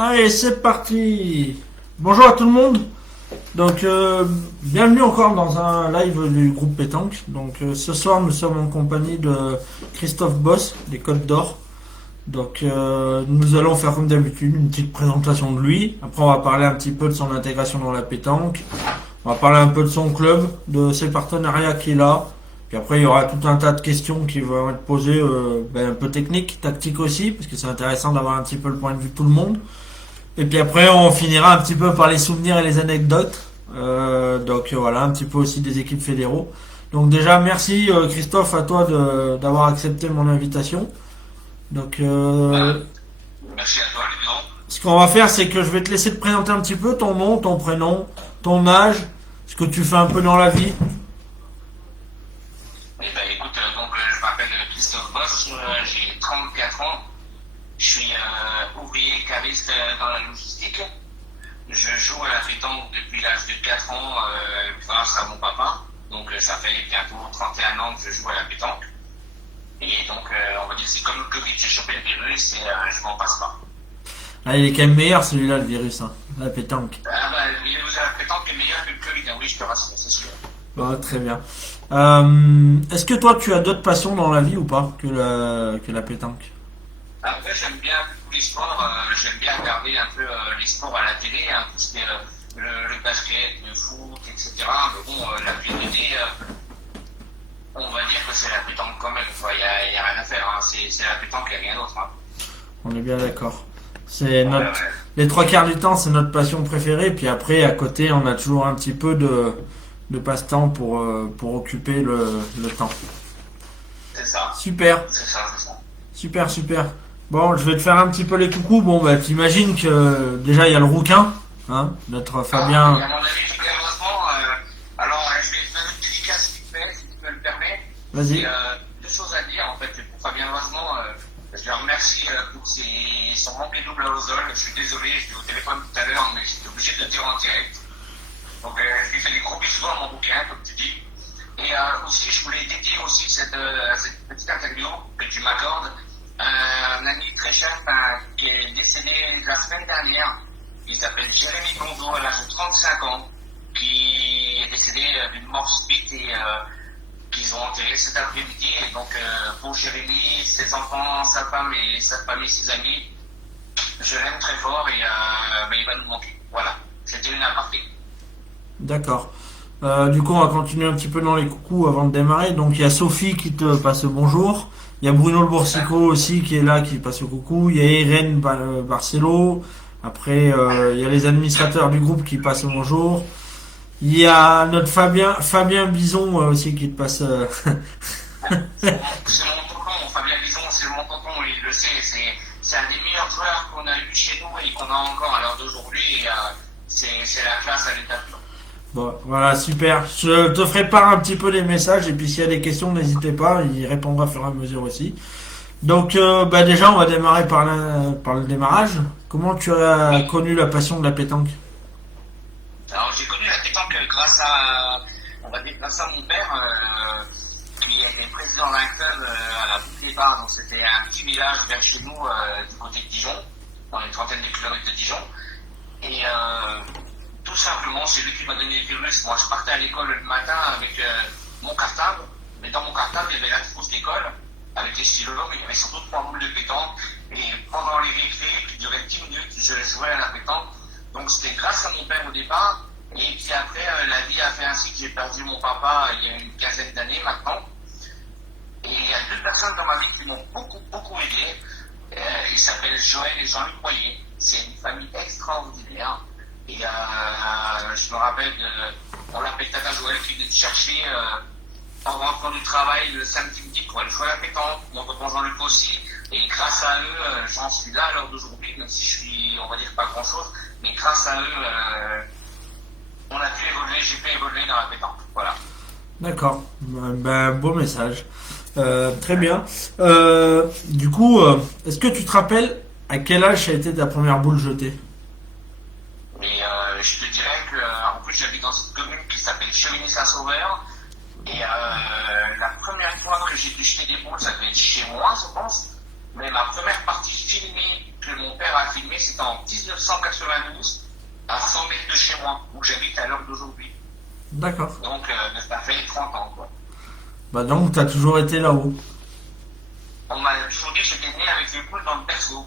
Allez, c'est parti. Bonjour à tout le monde. Donc, bienvenue encore dans un live du groupe Pétanque. Donc, ce soir, nous sommes en compagnie de Christophe Boss, des Côtes d'Or. Donc, nous allons faire comme d'habitude une petite présentation de lui. Après, on va parler un petit peu de son intégration dans la pétanque. On va parler un peu de son club, de ses partenariats qu'il a. Puis après, il y aura tout un tas de questions qui vont être posées, un peu techniques, tactiques aussi, parce que c'est intéressant d'avoir un petit peu le point de vue de tout le monde. Et puis après, on finira un petit peu par les souvenirs et les anecdotes. Voilà, un petit peu aussi des équipes fédéraux. Donc déjà, merci Christophe à toi d'avoir accepté mon invitation. Donc, Merci à toi, Ludo. ce qu'on va faire, c'est que je vais te laisser te présenter un petit peu ton nom, ton prénom, ton âge, ce que tu fais un peu dans la vie. Écoute, je m'appelle Christophe Boss, j'ai 34 ans, je suis ouvrier cariste dans la logistique. Je joue à la pétanque depuis l'âge de 4 ans grâce à mon papa. Donc ça fait bientôt 31 ans que je joue à la pétanque. Et donc on va dire que c'est comme le Covid, j'ai chopé le virus et je m'en passe pas. Ah, il est quand même meilleur celui-là, le virus, hein, la pétanque. Le virus à la pétanque est meilleur que le Covid, hein, oui je te rassure, c'est sûr. Bon, très bien. Est-ce que toi, tu as d'autres passions dans la vie ou pas que la pétanque? Après, j'aime bien tous les sports, j'aime bien regarder un peu les sports à la télé, hein, tout ce qui est le basket, le foot, etc. Mais bon, la priorité, on va dire que c'est la pétanque quand même, quoi. Il y a rien à faire, hein. C'est la pétanque et rien d'autre. Hein. On est bien d'accord. C'est notre, Ouais. les trois quarts du temps, c'est notre passion préférée. Puis après, à côté, on a toujours un petit peu de passe-temps pour occuper le temps. C'est ça, Super, c'est ça, c'est ça. super, super. Bon, je vais te faire un petit peu les coucous. Bon, bah, t'imagines que déjà, il y a le rouquin, hein, notre À Fabien. mon avis, malheureusement, alors je vais faire une dédicace vite fait, si tu me le permets. Vas-y. Et deux choses à dire, en fait, pour Fabien Logement, je lui remercie pour son manque de double à Ozol. Je suis désolé, je l'ai au téléphone tout à l'heure, mais j'étais obligé de le dire en direct. Donc, je lui fais des gros bisous dans mon bouquin, comme tu dis. Et aussi, je voulais dédier aussi cette petite interview que tu m'accordes à un ami très cher qui est décédé la semaine dernière. Il s'appelle Jérémy Blondeau, à l'âge de 35 ans, qui est décédé d'une mort subite et qu'ils ont enterré cet après-midi. Et donc, pour Jérémy, ses enfants, sa femme et ses amis, je l'aime très fort et il va nous manquer. Voilà, c'était une aparté. D'accord. Du coup, on va continuer un petit peu dans les coucous avant de démarrer. Donc, il y a Sophie qui te passe le bonjour. Il y a Bruno Le Boursico aussi qui est là, qui passe le coucou. Il y a Irène Barcelo. Après, il y a les administrateurs du groupe qui passent le bonjour. Il y a notre Fabien Bison aussi qui te passe. C'est mon tonton, Fabien Bison, c'est mon tonton, il le sait, c'est un des meilleurs joueurs qu'on a eu chez nous et qu'on a encore à l'heure d'aujourd'hui. Et, c'est la classe à l'état pur. Bon, voilà, super. Je te ferai part un petit peu des messages et puis s'il y a des questions, n'hésitez pas, il répondra au fur et à mesure aussi. Donc, déjà, on va démarrer par le démarrage. Comment tu as connu la passion de la pétanque? Alors j'ai connu la pétanque grâce à, on va dire grâce à mon père, qui était président d'un club à la Boucle des Bars, donc c'était un petit village vers chez nous, du côté de Dijon, dans une trentaine de kilomètres de Dijon. Et tout simplement, c'est lui qui m'a donné le virus. Moi, je partais à l'école le matin avec mon cartable, mais dans mon cartable, il y avait la trousse d'école avec les stylos, mais il y avait surtout 3 boules de pétanque. Et pendant les récrés, qui duraient 10 minutes, je jouais à la pétanque. Donc c'était grâce à mon père au départ. Et puis après, la vie a fait ainsi que j'ai perdu mon papa il y a une quinzaine d'années maintenant. Et il y a deux personnes dans ma vie qui m'ont beaucoup, beaucoup aidé. Ils s'appellent Joël et Jean-Luc Royer. C'est une famille extraordinaire. Et je me rappelle, on l'appelle Tata Joël qui venait de chercher en rentrant du travail le samedi midi pour aller jouer à la pétanque. Mon tonton Jean-Luc aussi. Et grâce à eux, j'en suis là à l'heure d'aujourd'hui, même si je suis, on va dire, pas grand-chose. Mais grâce à eux, on a pu évoluer, j'ai pu évoluer dans la pétanque. Voilà. D'accord. Beau message. Très bien. Du coup, est-ce que tu te rappelles à quel âge ça a été ta première boule jetée? Mais je te dirais que, en plus, j'habite dans une commune qui s'appelle Chevigny-Saint-Sauveur. Et la première fois que j'ai dû jeter des boules, ça devait être chez moi, je pense. Mais ma première partie filmée que que mon père a filmé, c'était en 1992, à 100 mètres de chez moi, où j'habite à l'heure d'aujourd'hui. D'accord. Donc, ça fait 30 ans, quoi. Bah donc, t'as toujours été là-haut. On m'a toujours dit que j'étais né avec les poules dans le berceau.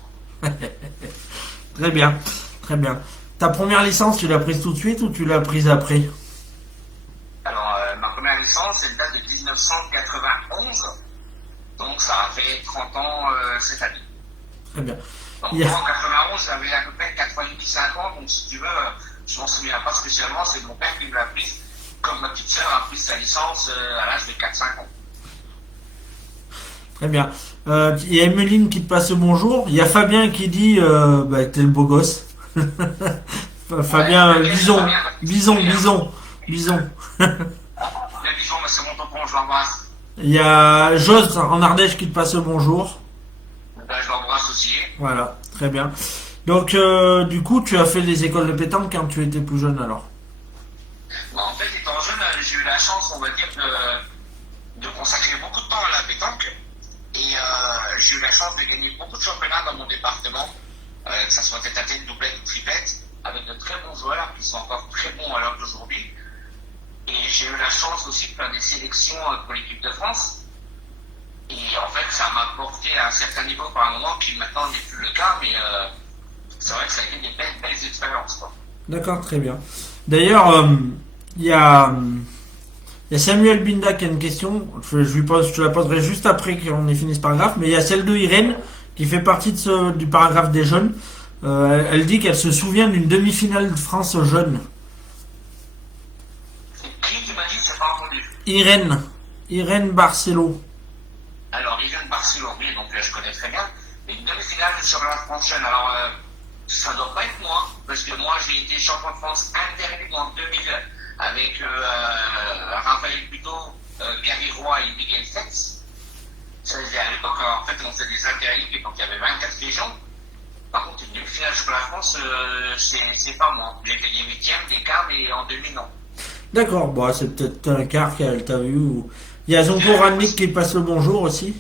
Très bien, très bien. Ta première licence, tu l'as prise tout de suite ou tu l'as prise après? Alors, ma première licence, elle date de 1991. Donc, ça a fait 30 ans cette année. Très bien. Donc, Yeah. moi, en 91, j'avais à peu près 4,5 ans. Donc, si tu veux, je m'en souviens pas spécialement. C'est mon père qui me l'a prise. Comme ma petite sœur a pris sa licence à l'âge de 4-5 ans. Très bien. Il y a Emeline qui te passe le bonjour. Il y a Fabien qui dit bah, t'es le beau gosse. Fabien, Ouais, bison, Fabien, bison, bison, bison. Le bison, mais c'est mon tonton, je l'embrasse. Il y a Jos en Ardèche qui te passe le bonjour. Ben, je l'embrasse aussi. Voilà, très bien. Donc, du coup, tu as fait des écoles de pétanque quand tu étais plus jeune alors? Bah, en fait, étant jeune, j'ai eu la chance, on va dire, de consacrer beaucoup de temps à la pétanque. Et j'ai eu la chance de gagner beaucoup de championnats dans mon département, que ce soit tête à tête, doublette ou triplette, avec de très bons joueurs qui sont encore très bons à l'heure d'aujourd'hui. Et j'ai eu la chance aussi de faire des sélections pour l'équipe de France. Et en fait, ça m'a porté à un certain niveau par un moment qui maintenant n'est plus le cas, mais c'est vrai que ça a été des belles expériences, quoi. D'accord, très bien. D'ailleurs, il y a Samuel Binda qui a une question. Je te la poserai juste après qu'on ait fini ce paragraphe. Mais il y a celle de Irène qui fait partie du paragraphe des jeunes. Elle dit qu'elle se souvient d'une demi-finale de France jeunes. Qui tu m'as dit, c'est pas entendu. Irène Barcelo. Alors, il vient de Barcelone, oui, donc je connais très bien. Et une demi-finale sur la France jeune. Alors, ça doit pas être moi, parce que moi, j'ai été champion de France inter-ligue en 2000 avec Raphaël Buteau, Gary Roy et Miguel Setz. Ça veut dire, à l'époque, en fait, on faisait des inter-ligues, et donc il y avait 24 régions. Par contre, une demi-finale sur la France, c'est pas moi. J'ai gagné 8e, des quarts, mais en demi, non. D'accord, bon, c'est peut-être un quart qu'elle t'a vu. Il y a Zonko Rannik qui te passe le bonjour aussi.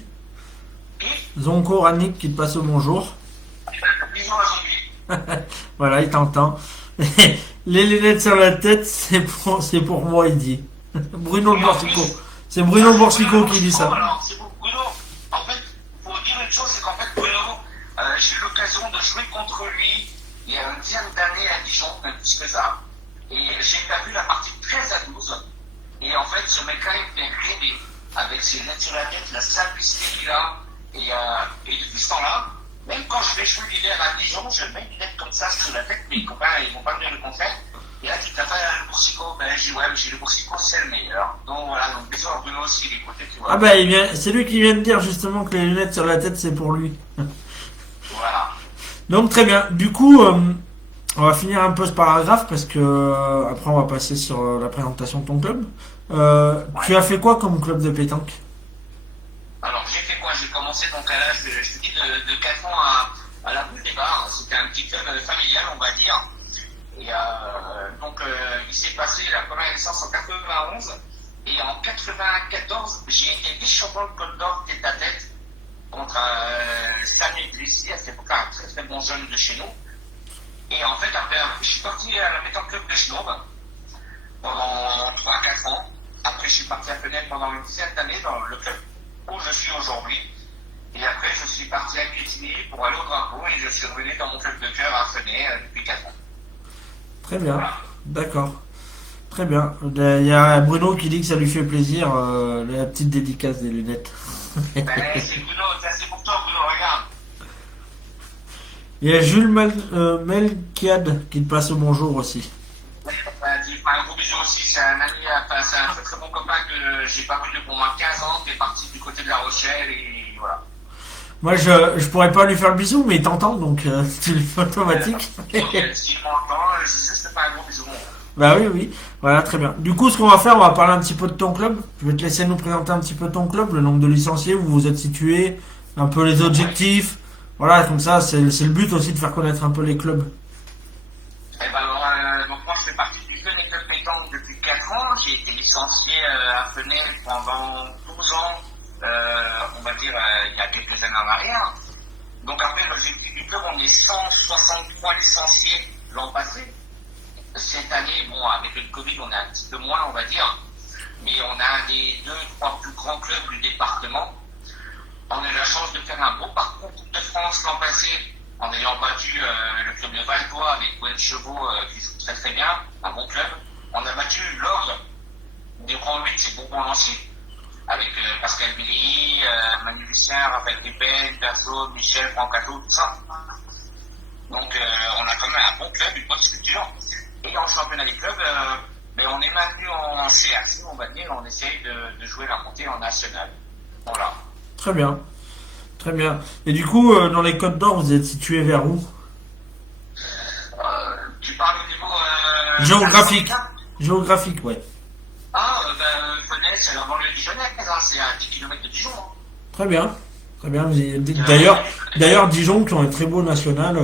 Zonko Rannik qui te passe le bonjour. Bisous à Jean-Louis. Voilà, il t'entend. Les lunettes sur la tête, c'est pour moi, il dit. Bruno Borsico. C'est Bruno Borsico qui dit ça. Alors, c'est pour Bruno. En fait, pour dire une chose, c'est qu'en fait, Bruno, j'ai eu l'occasion de jouer contre lui il y a une dizaine d'années à Dijon, même plus que ça. Et j'ai vu la partie 13-12. Et en fait, ce mec-là, il me fait rêver avec ses lunettes sur la tête, la simplicité qu'il a. Et depuis ce temps-là, même quand je vais jouer l'hiver à Dijon, je mets une lunette comme ça sur la tête, mes copains, ils vont pas me dire le contraire. Et là, tu t'as pas le Boursico, ben je dis ouais, mais j'ai le Boursico, c'est le meilleur. Donc voilà, donc bisous à Bruno aussi, il écoute, tu vois. Ah bah, c'est lui qui vient de dire justement que les lunettes sur la tête, c'est pour lui. Voilà. Donc très bien. Du coup, on va finir un peu ce paragraphe parce que après on va passer sur la présentation de ton club. Tu as fait quoi comme club de pétanque? Alors j'ai fait quoi? J'ai commencé donc à l'âge je te dis, de 4 ans à la boule des bars. C'était un petit club familial, on va dire. Et donc il s'est passé la première licence en 91. Et en 94, j'ai été vice-champion de Côte d'Or tête à tête contre Stanley Glissi, à cette époque un très très bon jeune de chez nous. Et en fait, après, je suis parti à la pétanque club de Schnob pendant 3-4 ans. Après, je suis parti à Fenêtre pendant une dizaine d'années dans le club où je suis aujourd'hui. Et après, je suis parti à Guétigny pour aller au drapeau et je suis revenu dans mon club de cœur à Fenêtre depuis 4 ans. Très bien, Voilà. d'accord. Très bien. Il y a Bruno qui dit que ça lui fait plaisir, la petite dédicace des lunettes. Ben, c'est Bruno, ça c'est pour toi, Bruno, regarde. Il y a Jules Melchiad qui te passe le bonjour aussi. Tu fais un gros bisou aussi, c'est un ami, c'est un très très bon copain que j'ai pas vu depuis au moins 15 ans, qui est parti du côté de La Rochelle et voilà. Moi, je pourrais pas lui faire le bisou, mais il t'entend, donc tu le fais automatique. S'il m'entend, je sais que c'est pas un gros bisou. Bah oui, oui. Voilà, très bien. Du coup, ce qu'on va faire, on va parler un petit peu de ton club. Je vais te laisser nous présenter un petit peu ton club, le nombre de licenciés, où vous êtes situé, un peu les objectifs. Voilà, comme ça, c'est le but aussi de faire connaître un peu les clubs. Et ben alors, donc moi je fais partie du jeune école pétanque depuis 4 ans. J'ai été licencié à Fenêtre pendant 12 ans, on va dire il y a quelques années en arrière. Donc après, l'objectif du club, on est 163 licenciés l'an passé. Cette année, bon, avec le Covid, on est un petit peu moins, on va dire. Mais on a un des 2-3 plus grands clubs du département. On a eu la chance de faire un beau parcours Coupe de France l'an passé, en ayant battu le club de Valdois avec Gwen Chevaux, qui joue très très bien, un bon club. On a battu l'Ordre des rangs 8, c'est Bourbon-Lancy, avec Pascal Billy, Manu Lucien, Raphaël Ruben, Berthaud, Michel, Francato, tout ça. Donc on a quand même un bon club, une bonne structure. Et en championnat des clubs, mais on est maintenu en CAC, on va dire, on essaye de jouer la montée en national. Voilà. Très bien. Très bien. Et du coup, dans les Côtes d'Or, vous êtes situé vers où? Tu parles au niveau Géographique. Géographique, ouais. Venelle, c'est la banlieue dijonnaise, hein, c'est à 10 km de Dijon. Hein. Très bien. Très bien. D'ailleurs, Dijon qui ont un très beau national.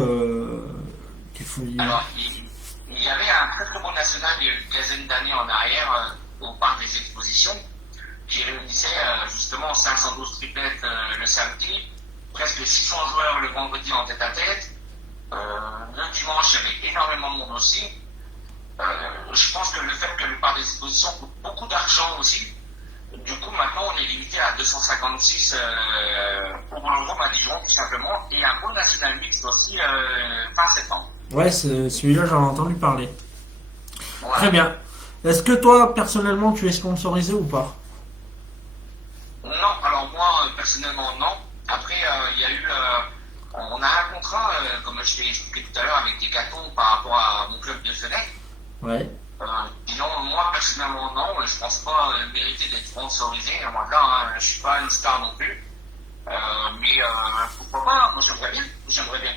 Qu'il faut dire. Alors, il y avait un très très beau national il y a une quinzaine d'années en arrière au parc des expositions qui réunissait justement 512 triplettes le samedi, presque 600 joueurs le vendredi en tête à tête. Le dimanche, il y avait énormément de monde aussi. Je pense que le fait que le parc des expositions coûte beaucoup d'argent aussi, du coup maintenant on est limité à 256 pour l'Eurome à Dijon tout simplement, et un beau national mix aussi fin septembre. Ouais, celui-là j'en ai entendu parler. Ouais. Très bien. Est-ce que toi, personnellement, tu es sponsorisé ou pas? Non, alors moi personnellement non. Après il y a eu on a un contrat, comme je t'ai expliqué tout à l'heure, avec Decathlon par rapport à mon club de Fenech. Ouais. Disons, moi personnellement non, je pense pas mériter d'être sponsorisé. Moi là, hein, je suis pas une star non plus. Mais pourquoi pas, moi j'aimerais bien.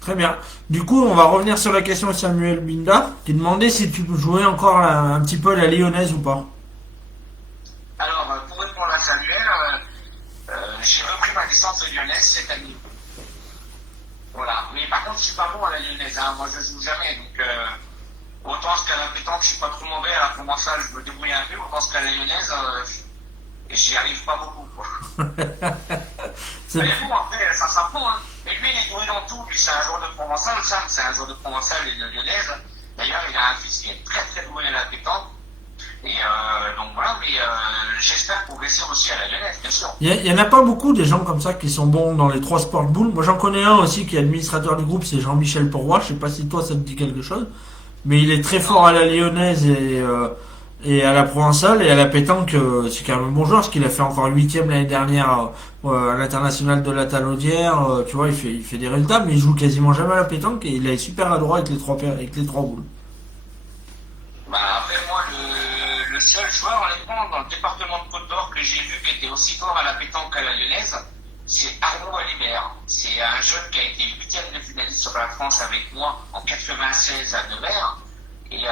Très bien. Du coup, on va revenir sur la question de Samuel Binda, qui demandait si tu jouais encore un petit peu à la lyonnaise ou pas. Alors, pour répondre à Samuel, j'ai repris ma licence de lyonnaise cette année. Voilà. Mais par contre, je suis pas bon à la lyonnaise. Hein. Moi, je joue jamais. Donc, autant qu'à la pétanque, je suis pas trop mauvais. À la provençale, je me débrouille un peu. Autant qu'à la lyonnaise, j'y arrive pas beaucoup. Quoi. Mais bon, après, ça s'apprend. Hein. Et lui, il est doué dans tout. Lui, c'est un joueur de provençale. Sam, c'est un joueur de provençale et de lyonnaise. D'ailleurs, il a un fils qui est très très doué à la pétanque. Et donc voilà, mais j'espère progresser aussi à la lyonnaise, bien sûr. Il y en a pas beaucoup des gens comme ça qui sont bons dans les trois sports boules. Moi, j'en connais un aussi qui est administrateur du groupe, c'est Jean-Michel Pourroy. Je sais pas si toi ça te dit quelque chose, mais il est très fort à la lyonnaise et à la provençale, et à la pétanque. C'est quand même un bon joueur, parce qu'il a fait encore 8e l'année dernière à l'international de la Talaudière. Tu vois, il fait des résultats, mais il joue quasiment jamais à la pétanque, et il est super adroit avec les trois boules. Bah après moi le seul joueur honnêtement dans le département de Côte d'Or que j'ai vu qui était aussi fort à la pétanque qu'à la lyonnaise, c'est Arnaud Alibert. C'est un jeune qui a été 8e de finaliste sur la France avec moi en 96 à Nevers. Et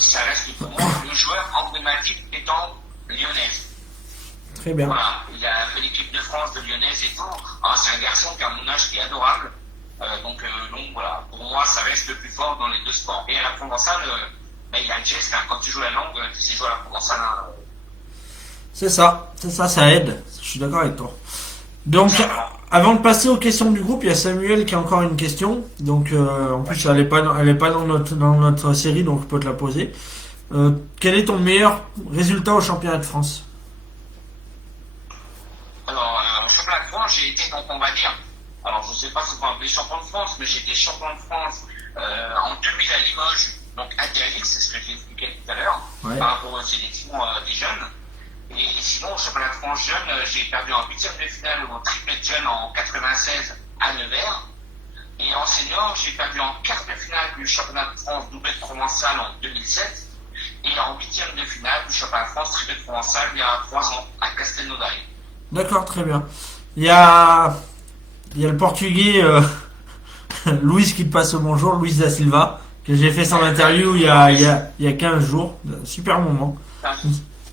ça reste pour moi le joueur emblématique pétanque lyonnaise. Très bien. Voilà, il a fait l'équipe de France de lyonnaise et tout. Alors, c'est un garçon qui a mon âge qui est adorable. Donc voilà, pour moi ça reste le plus fort dans les deux sports. Et à la provençale, il a un geste, hein, quand tu joues la langue, tu sais jouer à la provençale. Hein. C'est ça aide. Je suis d'accord avec toi. Donc, avant de passer aux questions du groupe, il y a Samuel qui a encore une question. Donc, en plus, elle est pas dans notre série, donc je peux te la poser. Quel est ton meilleur résultat au championnat de France? Alors, au championnat de France, j'ai été, donc on va dire, alors je sais pas si on peut appeler champion de France, mais j'ai été champion de France en 2000 à Limoges, donc ADLX, c'est ce que j'ai expliqué tout à l'heure, ouais, par rapport aux sélections des jeunes. Et sinon, au championnat de France jeune, j'ai perdu en 8e de finale au triplé de jeunes en 96 à Nevers. Et en senior, j'ai perdu en quart de finale du championnat de France doublé de provençal en 2007. Et en 8e de finale du championnat de France triplé de provençal il y a 3 ans à Castelnaudary. D'accord, très bien. Il y a le portugais Luis qui te passe au bonjour, Luis da Silva, que j'ai fait son interview il y a 15 jours. Super moment.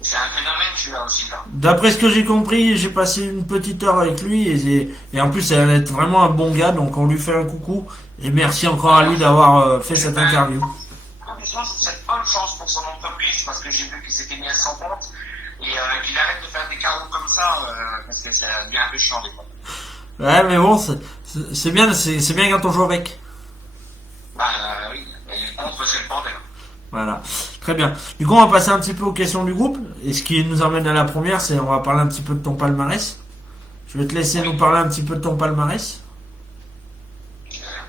C'est un phénomène, celui-là aussi, là. D'après ce que j'ai compris, j'ai passé une petite heure avec lui, et en plus, ça va être vraiment un bon gars, donc on lui fait un coucou, et merci encore à lui d'avoir fait cette interview. Je souhaite bonne chance pour son entreprise, parce que j'ai vu qu'il s'était mis à son compte, et qu'il arrête de faire des carreaux comme ça, parce que ça devient un peu chiant des fois. Ouais, mais bon, c'est bien, c'est bien quand on joue avec. Bah oui, mais contre, c'est le bordel. Voilà, très bien. Du coup, on va passer un petit peu aux questions du groupe. Et ce qui nous emmène à la première, c'est on va parler un petit peu de ton palmarès. Je vais te laisser nous Oui. parler un petit peu de ton palmarès.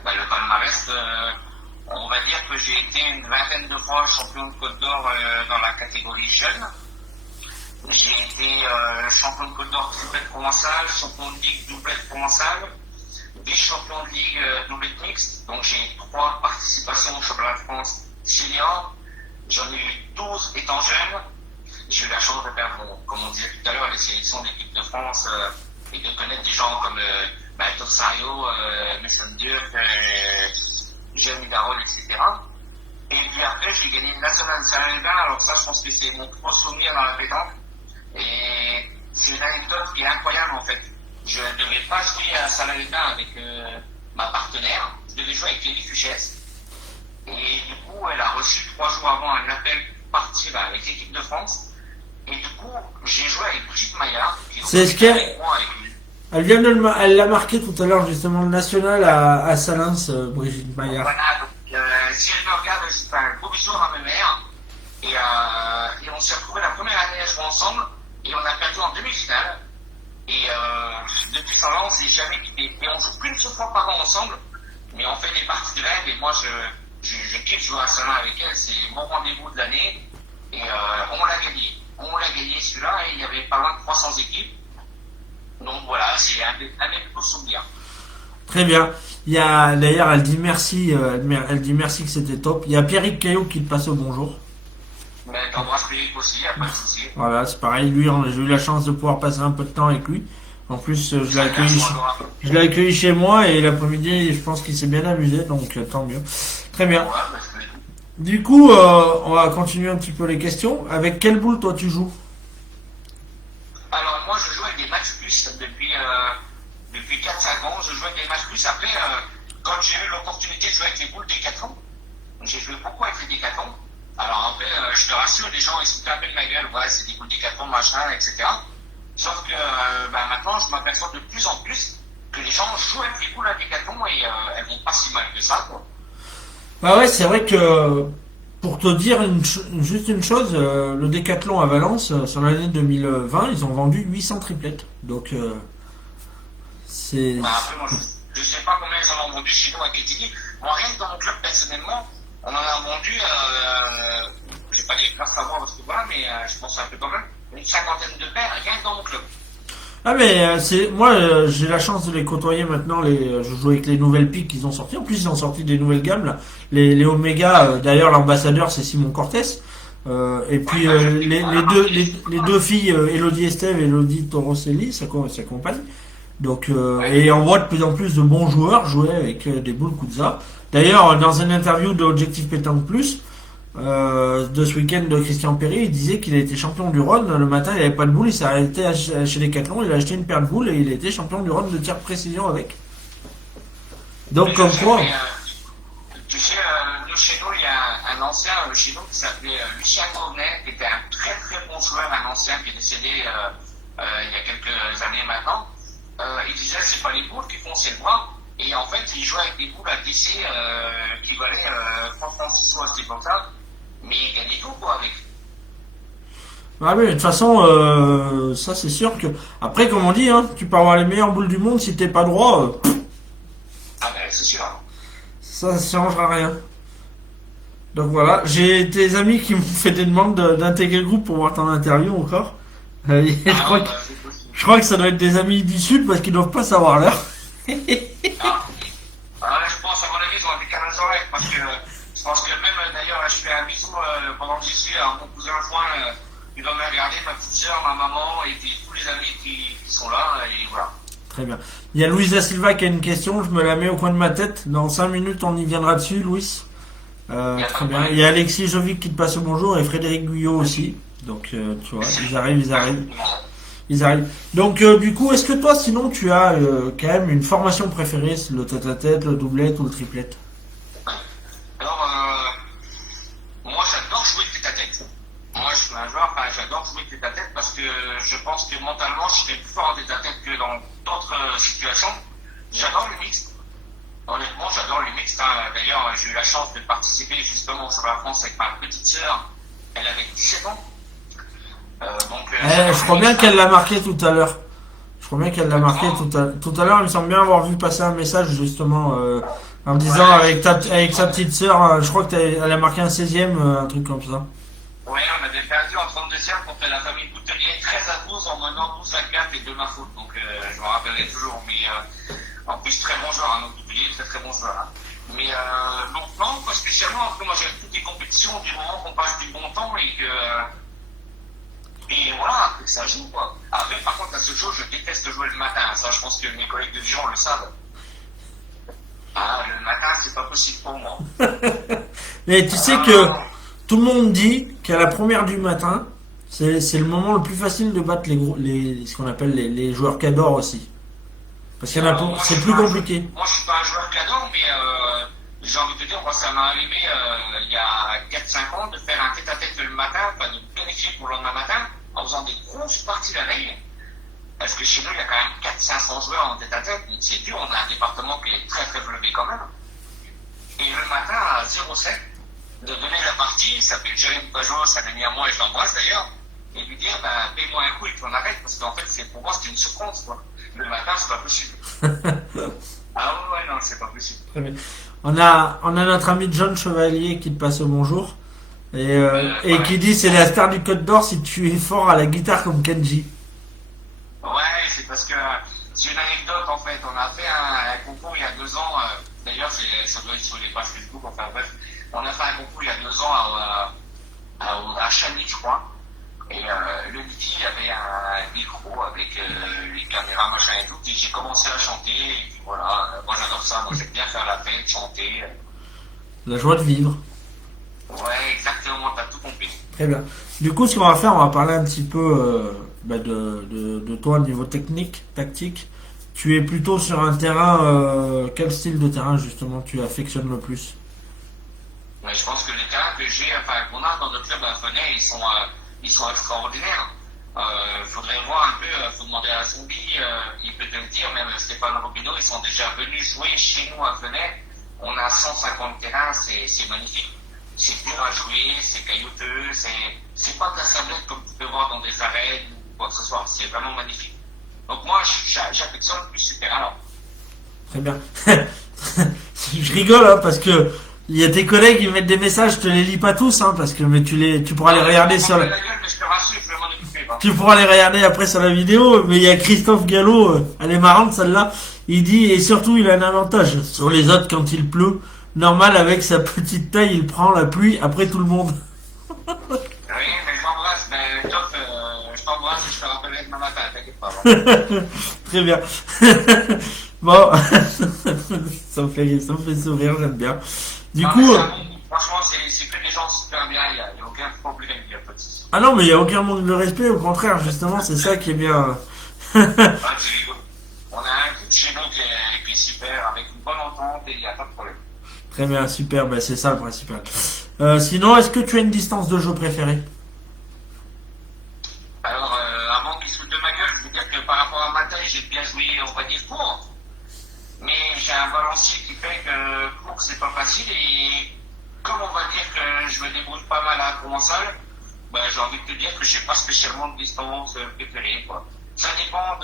Bah, le palmarès, on va dire que j'ai été une vingtaine de fois champion de Côte d'Or dans la catégorie jeune. J'ai été champion de Côte d'Or triplette provençale, champion de ligue doublette provençale, vice-champion de ligue doublette mixte. Donc j'ai 3 participations au championnat de France senior. J'en ai eu 12 étant jeune. J'ai eu la chance de faire, comme on disait tout à l'heure, les sélections d'équipe de France et de connaître des gens comme Torsario, Michel Dirk, Jérémy Darol, etc. Et puis après, j'ai gagné le national de Saint-Albin. Alors ça, je pense que c'est mon plus gros souvenir dans la pétanque. Et c'est une anecdote qui est incroyable en fait. Je ne devais pas jouer à Saint-Albin avec ma partenaire. Je devais jouer avec Lévi Fuchès. Et du coup, elle a reçu 3 jours avant un appel pour partir avec l'équipe de France. Et du coup, j'ai joué avec Brigitte Maillard. C'est ce qu'elle elle l'a marqué tout à l'heure justement le national à Salins, Brigitte Maillard. Voilà, donc si elle me regarde, je fais un gros bisou à ma mère. Et on s'est retrouvés la première année à jouer ensemble. Et on a perdu en demi-finale. Et depuis ce temps-là, on s'est jamais quitté. Et on joue qu'une seule fois par an ensemble. Mais on fait des parties de rêve. Et moi, je kiffe jouer à Salins avec elle. C'est mon rendez-vous de l'année. Et on l'a gagné. On l'a gagné celui-là. Et il y avait pas loin de 300 équipes. Donc voilà, c'est un des plus beaux souvenirs. Très bien. Il y a d'ailleurs, elle dit merci, elle dit merci que c'était top. Il y a Pierrick Caillot qui te passe au bonjour. Mais t'embrasses Philippe aussi, y a pas de souci. Voilà, c'est pareil. Lui, j'ai eu la chance de pouvoir passer un peu de temps avec lui. En plus, je l'ai accueilli chez moi et l'après-midi, je pense qu'il s'est bien amusé, donc tant mieux. Très bien. Ouais, bah, Du coup, on va continuer un petit peu les questions. Avec quelle boule toi tu joues? alors moi, je joue avec des matchs plus depuis 4-5 ans. Je joue avec des matchs plus. Après, quand j'ai eu l'opportunité de jouer avec les boules Décathlon, j'ai joué beaucoup avec les Décathlon. Alors après, je te rassure, les gens ils se tapent de ma gueule, ouais, c'est des boules Décathlon, machin, etc. Sauf que maintenant, je m'aperçois de plus en plus que les gens jouent avec les boules à Décathlon et elles vont pas si mal que ça, quoi. Bah ouais, c'est vrai que pour te dire juste une chose, le Décathlon à Valence, sur l'année 2020, ils ont vendu 800 triplettes. Donc c'est... Bah après, moi, je sais pas combien ils en ont vendu chez nous à Kétini. Moi, rien que dans mon club, personnellement, on en a vendu, j'ai pas les cartes à voir parce que voilà, mais je pense un peu quand même, une 50aine de paires, rien que dans mon club. Ah mais moi j'ai la chance de les côtoyer maintenant. Je joue avec les nouvelles piques qu'ils ont sorties. En plus ils ont sorti des nouvelles gammes là. Les Omega. D'ailleurs l'ambassadeur c'est Simon Cortés. Et puis les deux filles Elodie Estève et Elodie Toroselli s'accompagnent. Donc et on voit de plus en plus de bons joueurs jouer avec des boules Kutza. D'ailleurs dans une interview de Objectif Pétanque Plus de ce week-end de Christian Perry, il disait qu'il a été champion du Rhône. Le matin, il n'avait pas de boule, il s'est arrêté chez Decathlon, il a acheté une paire de boules et il a été champion du Rhône de tir précision avec. Donc, Mais comme quoi. Tu sais, nous, chez nous, il y a un ancien chez nous qui s'appelait Lucien Grosvenet, qui était un très très bon joueur, un ancien qui est décédé il y a quelques années maintenant. Il disait, c'est pas les boules qui font, c'est le bras. Et en fait, il jouait avec des boules à TC qui valaient franchement 6 ou c'était comme ça. Mais il gagnait tout, quoi, avec. Ah oui, de toute façon, ça c'est sûr que. Après, comme on dit, hein, tu peux avoir les meilleures boules du monde si t'es pas droit. Ah ben, c'est sûr. Ça ne changera rien. Donc voilà, j'ai tes amis qui m'ont fait des demandes d'intégrer le groupe pour voir ton interview encore. Je crois que ça doit être des amis du Sud parce qu'ils doivent pas savoir l'heure. Je pense, à mon avis, ils ont des canaux oreilles parce que je pense que même d'ailleurs, je fais un bisou pendant que j'y suis à mon cousin Join, il va me regarder, ma petite soeur, ma maman et puis tous les amis qui sont là et voilà. Très bien. Il y a Louise Da Silva qui a une question, je me la mets au coin de ma tête. Dans 5 minutes, on y viendra dessus, Louis. Très bien. Il y a Alexis Jovic qui te passe le bonjour et Frédéric Guyot aussi. Donc, tu vois, ils arrivent. Donc, du coup, est-ce que toi, sinon, tu as quand même une formation préférée, le tête-à-tête, le doublette ou le triplette? Alors, moi, j'adore jouer tête à tête. Moi, je suis un joueur, j'adore encore jouer tête à tête parce que je pense que mentalement, je serais plus fort en tête à tête que dans d'autres situations. J'adore le mixte. Honnêtement, j'adore le mixte. Hein. D'ailleurs, j'ai eu la chance de participer justement sur la France avec ma petite sœur. Elle avait 17 ans. Je crois bien qu'elle l'a marqué tout à l'heure. Je crois bien qu'elle l'a marqué tout à l'heure. Il me semble bien avoir vu passer un message justement en disant avec sa petite sœur, je crois qu'elle a marqué un 16e, un truc comme ça. Ouais, on avait perdu en 32e contre la famille Coutelier, 13-12 en menant 12-4 et de ma faute. Donc je me rappellerai toujours. Mais en plus, très bon joueur, hein, Coutelier, très très bon joueur. Hein. Mais donc non, pas spécialement. Après, moi j'aime toutes les compétitions du moment qu'on passe du bon temps et que. Et voilà, que ça joue quoi. Après, par contre, la seule chose, je déteste jouer le matin. Ça, je pense que mes collègues de Dijon le savent. Ah, le matin, c'est pas possible pour moi. Mais tu sais que tout le monde dit qu'à la première du matin, c'est le moment le plus facile de battre ce qu'on appelle les joueurs cadors aussi. Parce qu'il y en a c'est plus compliqué. Moi, je suis pas un joueur cador, mais j'ai envie de te dire, moi, ça m'est arrivé il y a 4-5 ans de faire un tête-à-tête le matin, enfin, de planifier pour le lendemain matin, en faisant des grosses parties la veille. Parce que chez nous, il y a quand même 400-500 joueurs en tête-à-tête. C'est dur, on a un département qui est très très relevé quand même. Et le matin, à 0,7, de donner la partie, ça fait Jérémy Pajot, ça m'a mis à moi et je l'embrasse d'ailleurs, et lui dire, paye-moi un coup et puis on arrête, parce qu'en fait, pour moi, c'est une souffrance, quoi. Le matin, c'est pas possible. Ah ouais, non, c'est pas possible. Très bien. On a notre ami John Chevalier qui te passe au bonjour. Et qui dit c'est la star du Côte d'Or si tu es fort à la guitare comme Kenji. Ouais, c'est parce que c'est une anecdote en fait. On a fait un concours il y a 2 ans. D'ailleurs, ça doit être sur les pages Facebook. Enfin bref, on a fait un concours il y a 2 ans à Chani, je crois. Et le midi, il y avait un micro avec les caméras, machin et tout. Et j'ai commencé à chanter. Et puis voilà, moi j'adore ça. Moi j'aime bien faire la fête, chanter. La joie de vivre. Ouais, exactement, t'as tout compris. Très bien. Du coup, ce qu'on va faire, on va parler un petit peu de toi au niveau technique, tactique. Tu es plutôt sur un terrain, quel style de terrain justement tu affectionnes le plus? Ouais, je pense que les terrains que j'ai, enfin qu'on a dans notre club à Fenay, ils sont extraordinaires. Faudrait voir un peu, faut demander à Zombie, il peut te le dire, même Stéphane Robineau, ils sont déjà venus jouer chez nous à Fenay. On a 150 terrains, c'est magnifique. C'est dur à jouer, c'est caillouteux, c'est pas de la sablette comme tu peux voir dans des arènes ou quoi que ce soit. C'est vraiment magnifique. Donc moi, j'affectionne plus super. Alors. Très bien. Je rigole hein, parce que il y a tes collègues qui mettent des messages, je te les lis pas tous hein, parce que mais tu pourras les regarder sur la... Tu pourras les regarder après sur la vidéo, mais il y a Christophe Gallo, elle est marrante celle-là. Il dit et surtout il a un avantage sur les autres quand il pleut. Normal, avec sa petite taille, il prend la pluie après tout le monde. Oui, mais je m'embrasse, mais Geoff, je t'embrasse et je te rappellerai demain matin, t'inquiète pas. Très bien. Bon, ça me fait sourire, j'aime bien. Du coup. Franchement, c'est que des gens super bien, il n'y a aucun problème, il n'y a pas de souci. Ah non, mais il n'y a aucun manque de respect, au contraire, justement, c'est ça qui est bien. On a un groupe chez nous qui est super, avec une bonne entente et il n'y a pas de problème. Très bien, super, ben c'est ça le principal. Sinon, est-ce que tu as une distance de jeu préférée? Alors, avant qu'il se foute de ma gueule, je veux dire que par rapport à ma taille, j'ai bien joué, on va dire, court. Mais j'ai un balancier qui fait que court, c'est pas facile. Et comme on va dire que je me débrouille pas mal à la commensale, ben, j'ai envie de te dire que j'ai pas spécialement de distance préférée, quoi. Ça dépend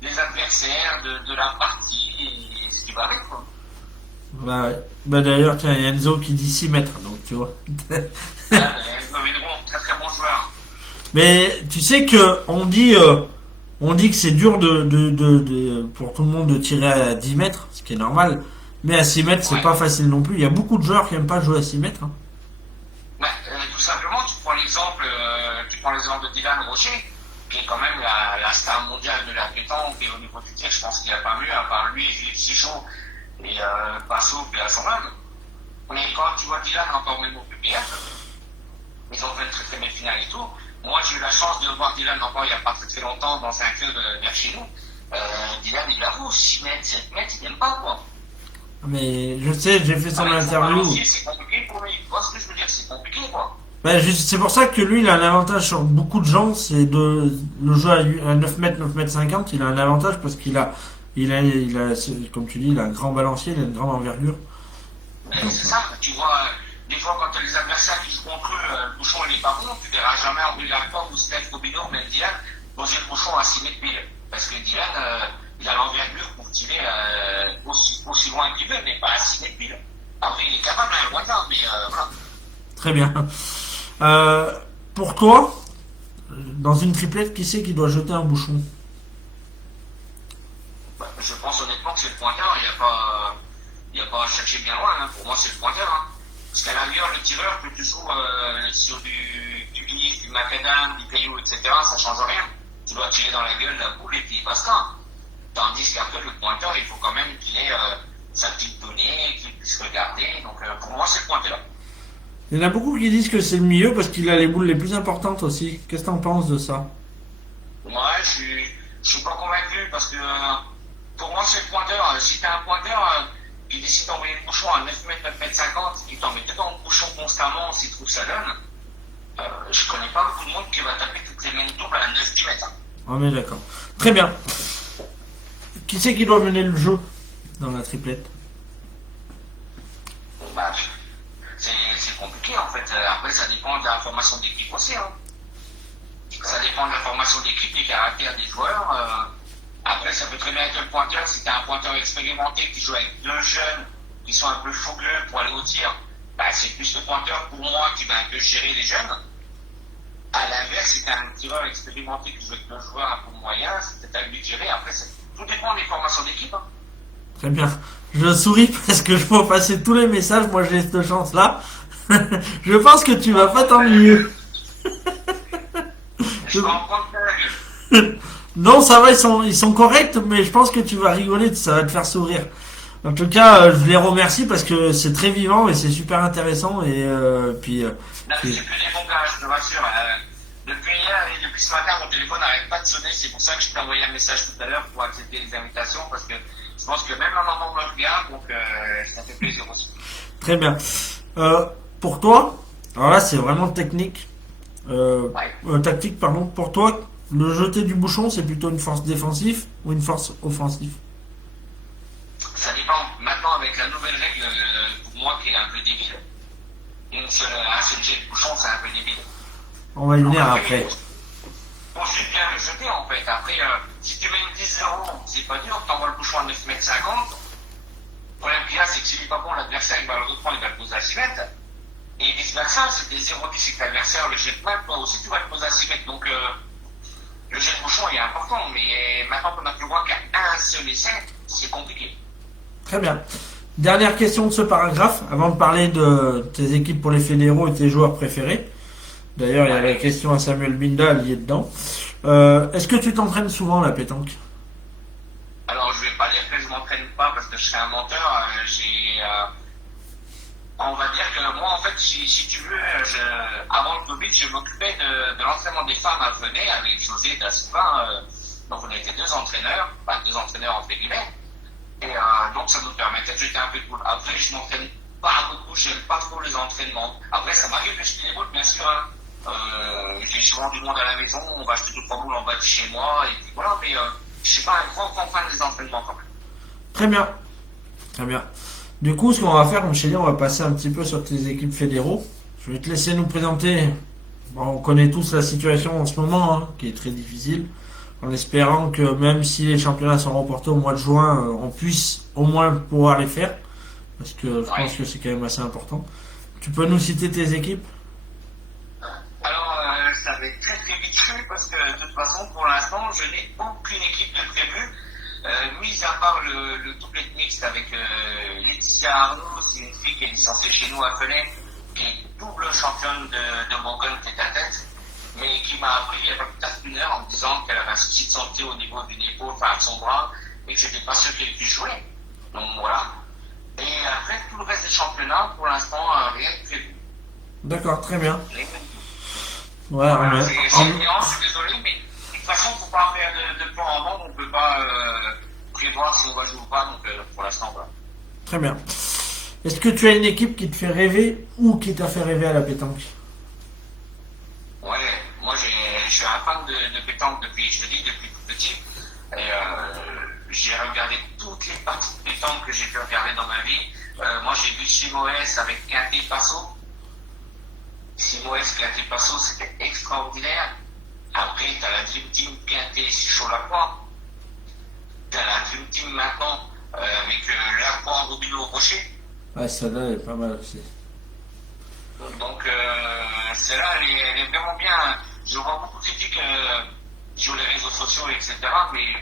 des adversaires, de la partie et ce qui va avec, quoi. Bah ouais. Bah d'ailleurs, tiens, il y a Enzo qui dit 6 mètres, donc tu vois. Très très bon joueur. Mais tu sais que on dit que c'est dur pour tout le monde de tirer à 10 mètres, ce qui est normal. Mais à 6 mètres, c'est pas facile non plus. Il y a beaucoup de joueurs qui aiment pas jouer à 6 mètres. Hein. Bah, tout simplement, tu prends l'exemple de Dylan Rocher, qui est quand même la star mondiale de la pétanque et au niveau du tir, je pense qu'il n'y a pas mieux, à part lui, Philippe Sichon et Passo et à son âme. Mais quand tu vois Dylan encore même au PPF, ils ont fait une très très belle finale et tout. Moi, j'ai eu la chance de voir Dylan encore il n'y a pas très longtemps dans un club vers chez nous. Dylan, il avoue, 6 mètres, 7 mètres, il n'aime pas quoi. Mais je sais, j'ai fait son interview. C'est compliqué pour lui, tu vois ce que je veux dire, c'est compliqué quoi. C'est pour ça que lui, il a un avantage sur beaucoup de gens, c'est de le jeu à 9 mètres, 9 mètres 50, il a un avantage parce comme tu dis, il a un grand balancier, il a une grande envergure. Donc, C'est ça, tu vois, des fois quand les adversaires qui jouent contre eux, le bouchon il est pas bon, tu verras jamais en Bulgare ou Steph Robinho, même Dylan, poser le bouchon à 6 mètres pile. Parce que Dylan, il a l'envergure pour tirer aussi loin qu'il veut, mais pas à 6 mètres pile. Après, il est capable, hein, lointain, mais voilà. très bien. Pour toi, dans une triplette, qui c'est qui doit jeter un bouchon? Bah, je pense honnêtement que c'est le pointeur, il y a pas à chercher bien loin, hein. Pour moi, c'est le pointeur, hein. Parce qu'à la rigueur, le tireur, que tu joues sur du Leaf, du Macadam, du Caillou, etc., ça change rien. Tu dois tirer dans la gueule la boule et puis il passe là. Tandis qu'après, le pointeur, il faut quand même qu'il ait sa petite donnée, qu'il puisse regarder. Donc, pour moi, c'est le pointeur. Il y en a beaucoup qui disent que c'est le milieu parce qu'il a les boules les plus importantes aussi. Qu'est-ce que t'en penses de ça? Moi, je suis pas convaincu parce que pour moi, c'est le pointeur. Si t'as un pointeur qui décide d'envoyer le bouchon à 9 mètres, 9 mètres 50, qui t'en met dedans le bouchon constamment s'il trouve que ça donne, je connais pas beaucoup de monde qui va taper toutes les mêmes doubles à 9-10 mètres. Hein. On est d'accord. Très bien. Qui c'est qui doit mener le jeu dans la triplette? Bah, c'est compliqué en fait. Après, ça dépend de la formation d'équipe aussi. Hein. Ça dépend de la formation d'équipe, des caractères des joueurs. Après, ça peut très bien être le pointeur. Si tu as un pointeur expérimenté qui joue avec deux jeunes qui sont un peu fougueux pour aller au tir, bah, c'est plus le pointeur pour moi qui va un peu gérer les jeunes. À l'inverse, si tu as un tireur expérimenté qui joue avec deux joueurs un peu moyens, c'est peut-être à lui de gérer. Après, tout dépend des formations d'équipe. Hein. Très bien. Je souris parce que je vois passer tous les messages. Moi, j'ai cette chance-là. Je pense que tu vas pas t'ennuyer. Je comprends que Non, ça va, ils sont corrects, mais je pense que tu vas rigoler, ça va te faire sourire. En tout cas, je les remercie parce que c'est très vivant et c'est super intéressant. Et puis, là-dessus, plus des bons gars, je te rassure. Depuis hier et depuis ce matin, mon téléphone n'arrête pas de sonner. C'est pour ça que je t'ai envoyé un message tout à l'heure pour accepter les invitations parce que je pense que même ma maman me regarde, donc ça fait plaisir aussi. Très bien. Pour toi, alors là, c'est vraiment technique. Tactique, pardon. Pour toi, le jeter du bouchon, c'est plutôt une force défensive ou une force offensive? Ça dépend. Maintenant, avec la nouvelle règle, pour moi, qui est un peu débile, un seul jet de bouchon, c'est un peu débile. On va y venir après. Bon, je vais bien le jeter, en fait. Après, si tu mets une 10-0, c'est pas dur, t'envoies le bouchon à 9 mètres 50. Le problème qu'il y a, c'est que s'il n'est pas bon, l'adversaire, il va le reprendre, il va le poser à 6 mètres. Et vice-versa, si t'es 0-10 et que l'adversaire le jette mal, toi aussi, tu vas le poser à 6 mètres. Donc, le jet de bouchon est important, mais maintenant qu'on a pu voir qu'à un seul essai, c'est compliqué. Très bien. Dernière question de ce paragraphe, avant de parler de tes équipes pour les fédéraux et tes joueurs préférés. D'ailleurs, il y a la question à Samuel Binda liée dedans. Est-ce que tu t'entraînes souvent la pétanque? Alors, je vais pas dire que je m'entraîne pas parce que je serais un menteur. On va dire que moi, en fait, si tu veux, avant le Covid, je m'occupais de l'entraînement des femmes à Venay avec José Da Silva. Donc, on était deux entraîneurs entre guillemets. Et donc, ça nous permettait de jeter un peu de boule. Après, je m'entraîne pas beaucoup, j'aime pas trop les entraînements. Après, ça m'arrive de jeter des boules, bien sûr. Hein. J'ai souvent du monde à la maison, on va acheter 2-3 boules en bas de chez moi, et puis voilà, mais je suis pas un grand fan des entraînements quand même. Très bien. Très bien. Du coup, ce qu'on va faire, Michel, on va passer un petit peu sur tes équipes fédéraux. Je vais te laisser nous présenter. Bon, on connaît tous la situation en ce moment, hein, qui est très difficile. En espérant que même si les championnats sont reportés au mois de juin, on puisse au moins pouvoir les faire. Parce que je pense que c'est quand même assez important. Tu peux nous citer tes équipes? Alors, ça va être très très vite fait parce que de toute façon, pour l'instant, je n'ai aucune équipe de prévue. Mis à part le double mixte avec Laetitia Arnaud, c'est une fille qui est licenciée chez nous à Velay, qui est double championne de Bourgogne tête à tête, mais qui m'a appris il n'y a pas plus tard qu'une heure en me disant qu'elle avait un souci de santé au niveau d'une épaule, enfin de son bras, et que j'étais pas sûr qu'elle puisse jouer. Donc voilà. Et après, tout le reste des championnats, pour l'instant, rien de prévu. D'accord, très bien. Ouais, voilà, c'est une nuance, je suis désolé, mais de toute façon, il ne faut pas faire de plan en vente, on ne peut pas prévoir si on va jouer ou pas, donc pour l'instant, voilà. Très bien. Est-ce que tu as une équipe qui te fait rêver ou qui t'a fait rêver à la pétanque? je suis un fan de pétanque depuis, je te dis, depuis tout petit. Et j'ai regardé toutes les parties de pétanque que j'ai pu regarder dans ma vie. Moi, j'ai vu Simoes avec Quintet Passo. Simoes Quintet Passo, c'était extraordinaire. Après, tu as la Dream Team Quintet Suchot-Lacroix. Tu as la Dream Team maintenant avec Lacroix Robineau Rocher. Ouais, celle-là elle est pas mal aussi. Donc, celle-là, elle est vraiment bien. Je vois beaucoup de critiques sur les réseaux sociaux, etc. Mais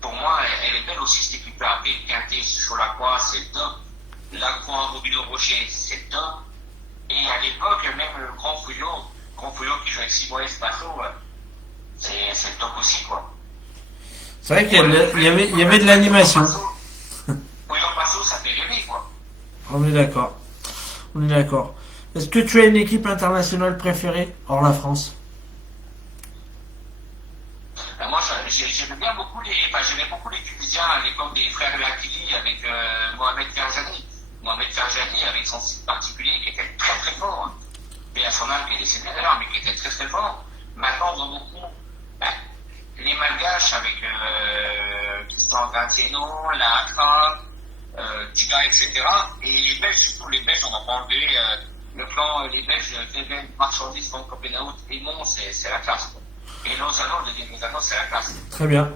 pour moi, elle est belle aussi, cette équipe. Après, Quintet Suchot-Lacroix, c'est top. Lacroix Robineau Rocher, c'est top. Et à l'époque, même Grand Fouillot qui joue avec Simoes Passo, c'est top aussi, quoi. C'est vrai qu'il y avait de l'animation. Fouillot Passo, ça fait rêver, quoi. On est d'accord. On est d'accord. Est-ce que tu as une équipe internationale préférée hors la France? Moi, j'aimais beaucoup les Tunisiens à l'époque des frères Lakili avec Mohamed Ferjani. Mohamed Ferjani avec son site particulier qui était très très fort. Hein. Et à son âge, il est décédé d'ailleurs, mais qui était très très fort. Maintenant, on voit beaucoup les Malgaches avec Christian Graziano, la Accra, Tiga, etc. Et les Belges, surtout les Belges, on va pas enlever le clan, les Belges, Veben, Marchandise, Van Copenhaut, Aymon, c'est la classe. Quoi. Et Lozano, Lozano, c'est la classe. Très bien.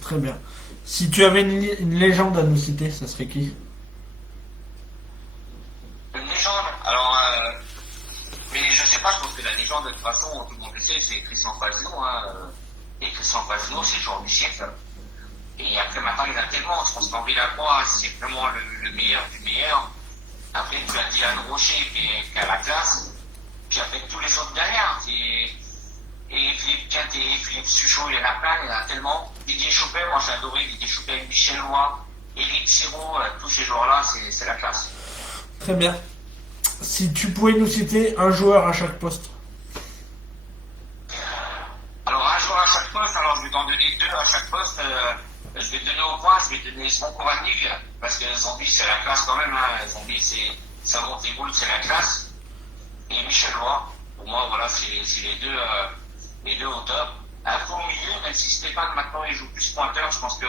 Très bien. Si tu avais une légende à nous citer, ça serait qui? Une légende. Alors, mais je sais pas, je pense que la légende, de toute façon, tout le monde le sait, c'est Christian Pagino. Hein, et Christian Pagino, c'est le joueur du siècle. Et après, maintenant, il y en a tellement. Je pense qu'Henri Lacroix, c'est vraiment le meilleur du meilleur. Après, tu as Dylan Rocher qui a la classe. Puis après, tous les autres derrière. Et Philippe Quintet, Philippe Suchot, il y en a plein, il y en a tellement. Didier Choupet, moi j'ai adoré Didier Choupet avec Michel Lois, Éric Siro, tous ces joueurs-là, c'est la classe. Très bien. Si tu pouvais nous citer un joueur à chaque poste. Alors un joueur à chaque poste, alors je vais t'en donner deux à chaque poste. Je vais te donner au point, je vais te donner Smoke Kovanik, parce que Zombie c'est la classe quand même. Hein. Zombie ça monte les boules, c'est la classe. Et Michel Lois, pour moi voilà, c'est les deux au top. Un peu au milieu, même si Stéphane maintenant il joue plus pointeur, je pense que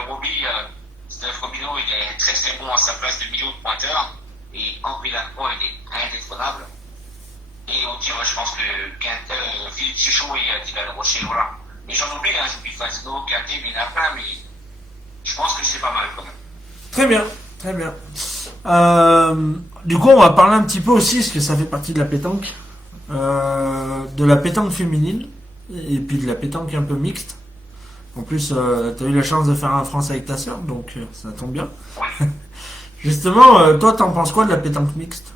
Steph Robineau il est très très bon à sa place de milieu de pointeur. Et Henri Lacroix il est indétrônable. Et au tir, je pense que Philippe Suchot et Dylan Rocher, voilà. Mais j'en oublie, hein, j'oublie Fasino, Quintet, mais il y en a plein, mais je pense que c'est pas mal quand même. Très bien, très bien. Du coup, on va parler un petit peu aussi, parce que ça fait partie de la pétanque, de la pétanque féminine, et puis de la pétanque un peu mixte. En plus, tu as eu la chance de faire un France avec ta sœur, donc ça tombe bien. Ouais. Justement, toi, t'en penses quoi de la pétanque mixte?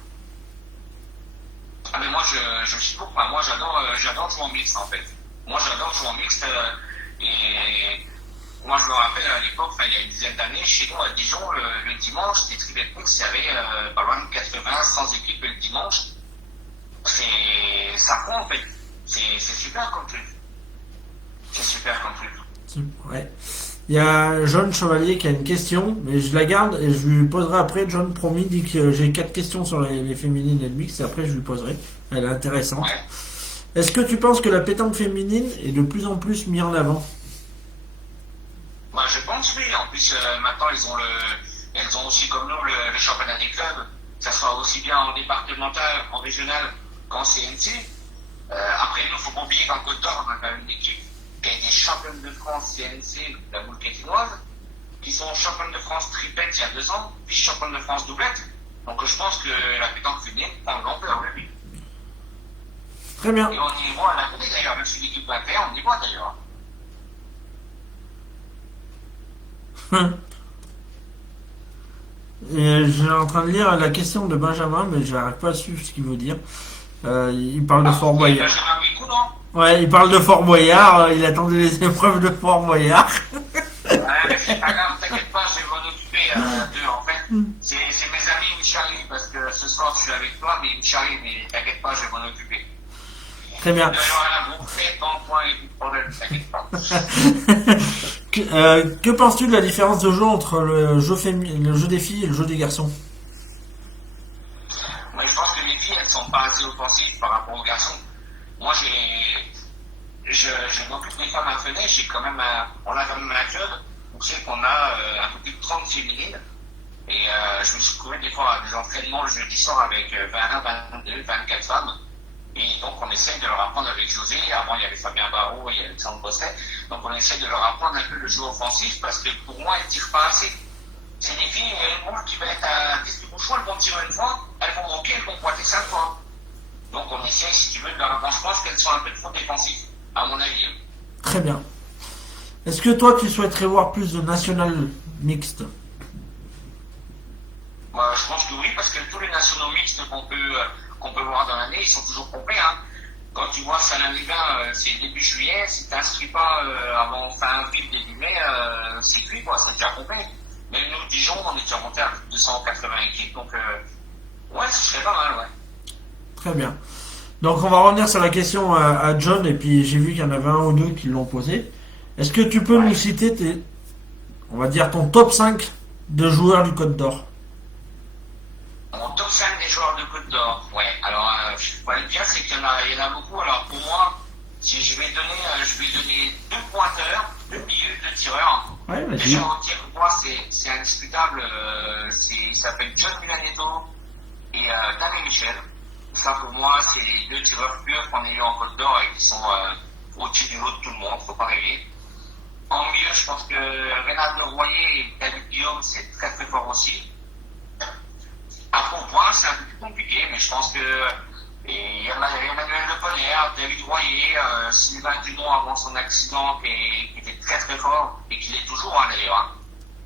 Ah mais moi je suis pour, enfin, moi j'adore jouer en mixte en fait. Moi j'adore jouer en mixte et moi je me rappelle à l'époque, il y a une dizaine d'années, chez nous à Dijon, le dimanche, les trivets mixtes, il y avait pas loin de 80, 100 équipes le dimanche. Ça prend en fait. C'est super comme truc. C'est super comme truc. Ouais. Il y a John Chevalier qui a une question, mais je la garde et je lui poserai après. John, promis, dit que j'ai 4 questions sur les féminines et le mix, et après je lui poserai. Elle est intéressante. Ouais. Est-ce que tu penses que la pétanque féminine est de plus en plus mise en avant? Bah, je pense oui. En plus, maintenant elles ont aussi comme nous le championnat des clubs. Ça soit aussi bien en départemental, en régional qu'en CNC. Après nous, faut pas oublier qu'en Côte d'Or, on a quand même une équipe qui a été championne de France CNC, la boule quétinoise, qui sont championnes de France triplette il y a 2 ans, puis championne de France doublette. Donc je pense que la pétanque féminine prend de l'ampleur, oui. Très bien. Et on y voit à la télé d'ailleurs, même si l'équipe va faire, on y voit d'ailleurs. Et je suis en train de lire la question de Benjamin, mais je n'arrive pas à suivre ce qu'il veut dire. Il parle de Fort Boyard. Benjamin Bricou, non? Ouais, il parle de Fort Boyard. Il attendait les épreuves de Fort Boyard. Ouais, mais c'est pas grave, t'inquiète pas, je vais m'en occuper d'eux en fait. C'est mes amis Michari, parce que ce soir je suis avec toi, mais Michari, mais t'inquiète pas, je vais m'en occuper. Très bien. Que penses-tu de la différence de jeu entre le jeu des filles et le jeu des garçons? Moi, je pense que les filles, elles sont pas assez offensives par rapport aux garçons. Moi, je m'occupe des femmes à fenêtre, on a quand même un club, on sait qu'on a un peu plus de 30 féminines, et je me suis trouvé des fois à des entraînements le jeudi soir avec 20, 22, 24 femmes, et donc on essaye de leur apprendre avec José, avant il y avait Fabien Barrault, il y avait Alexandre Bosset, donc on essaye de leur apprendre un peu le jeu offensif, parce que pour moi elles ne tirent pas assez. C'est des filles, elles vont qui va être à 10 du bouchon, elles vont tirer une fois, elles vont manquer, elles vont pointer 5 fois. Donc on essaye, si tu veux, de leur apprendre. Je pense qu'elles sont un peu trop défensives, à mon avis. Très bien. Est-ce que toi, tu souhaiterais voir plus de national mixte? Moi, je pense que oui, parce que tous les nationaux mixtes qu'on peut voir dans l'année, ils sont toujours complets. Hein. Quand tu vois Salin-les-Bains, c'est début juillet, si tu t'inscris pas avant fin avril, début mai, c'est cuit, quoi, c'est déjà complet. Même nous, Dijon, on est déjà monté à 280 équipes, donc ouais, ce serait pas mal, ouais. Très bien. Donc on va revenir sur la question à John, et puis j'ai vu qu'il y en avait un ou deux qui l'ont posé. Est-ce que tu peux nous citer on va dire ton top 5 de joueurs du Côte d'Or? Mon top 5 des joueurs de Côte d'Or, ouais. Alors, le bien, c'est qu'il y en a beaucoup. Alors, pour moi, si je vais donner deux pointeurs, deux milieux, deux tireurs. Ouais, vas-y. Déjà, en tir, pour moi, c'est indiscutable. Il s'appelle John Milaneto et Damien Michel. Ça, pour moi, c'est les deux tireurs purs qu'on a eu en Côte d'Or et qui sont au-dessus du lot de tout le monde, faut pas rêver. En milieu, je pense que Reynald Leroyer et David Guillaume, c'est très très fort aussi. Après, au point, c'est un peu plus compliqué, mais je pense que il y en a Emmanuel Le Ponner, David Royer, Sylvain Dudon avant son accident qui était très très fort et qui l'est toujours d'ailleurs. Hein.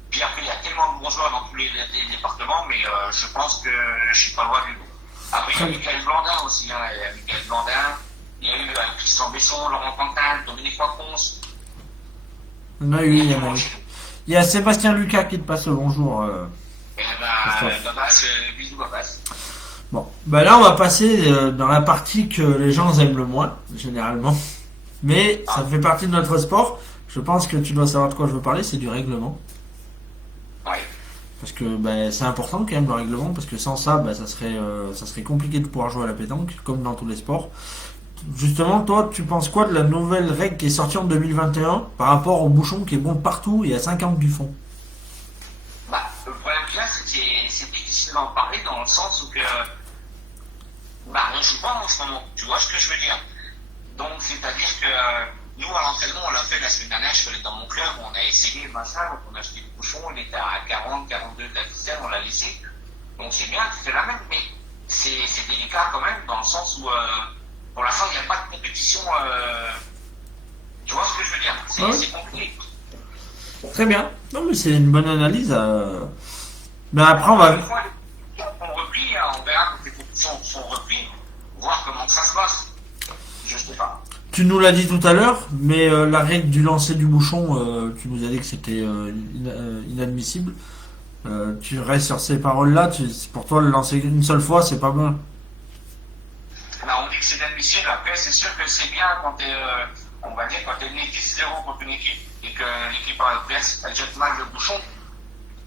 Puis après, il y a tellement de bons joueurs dans tous les départements, mais je pense que je suis pas loin du bout. Après, il y a Michael Blandin aussi, hein, il y a Michael Blandin, il y a eu Christian Besson, Laurent Pantin, Dominique Wacons. Il y en a eu, il y en a eu. Il y a Sébastien Lucas qui te passe le bonjour. Bisous, Babas. Bon, bah là on va passer dans la partie que les gens aiment le moins, généralement. Mais ça fait partie de notre sport. Je pense que tu dois savoir de quoi je veux parler, c'est du règlement. Ouais. Parce que c'est important quand même le règlement, parce que sans ça, ça serait compliqué de pouvoir jouer à la pétanque, comme dans tous les sports. Justement, toi, tu penses quoi de la nouvelle règle qui est sortie en 2021 par rapport au bouchon qui est bon partout et à 50 du fond? Le problème qu'il y a, c'est que c'est difficile d'en parler dans le sens où on joue pas en ce moment. Tu vois ce que je veux dire? Donc, c'est-à-dire que nous, à l'entraînement, on l'a fait la semaine dernière, je suis allé dans mon club, on a essayé le machin, donc on a acheté le bouchon, il était à 40, 42 de la ficelle, on l'a laissé. Donc c'est bien, tu fais la même, mais c'est délicat quand même, dans le sens où pour l'instant, il n'y a pas de compétition. Tu vois ce que je veux dire? C'est compliqué. Très bien. Non, mais c'est une bonne analyse. Mais après, on va. On replie, on verra quand les compétitions sont repliées, voir comment ça se passe. Je sais pas. Tu nous l'as dit tout à l'heure, mais la règle du lancer du bouchon, tu nous as dit que c'était inadmissible. Tu restes sur ces paroles-là. Pour toi, le lancer une seule fois, c'est pas bon. On dit que c'est inadmissible. Après, c'est sûr que c'est bien quand on va dire, quand t'es mené 10-0 contre une équipe et que l'équipe adverse elle jette mal le bouchon,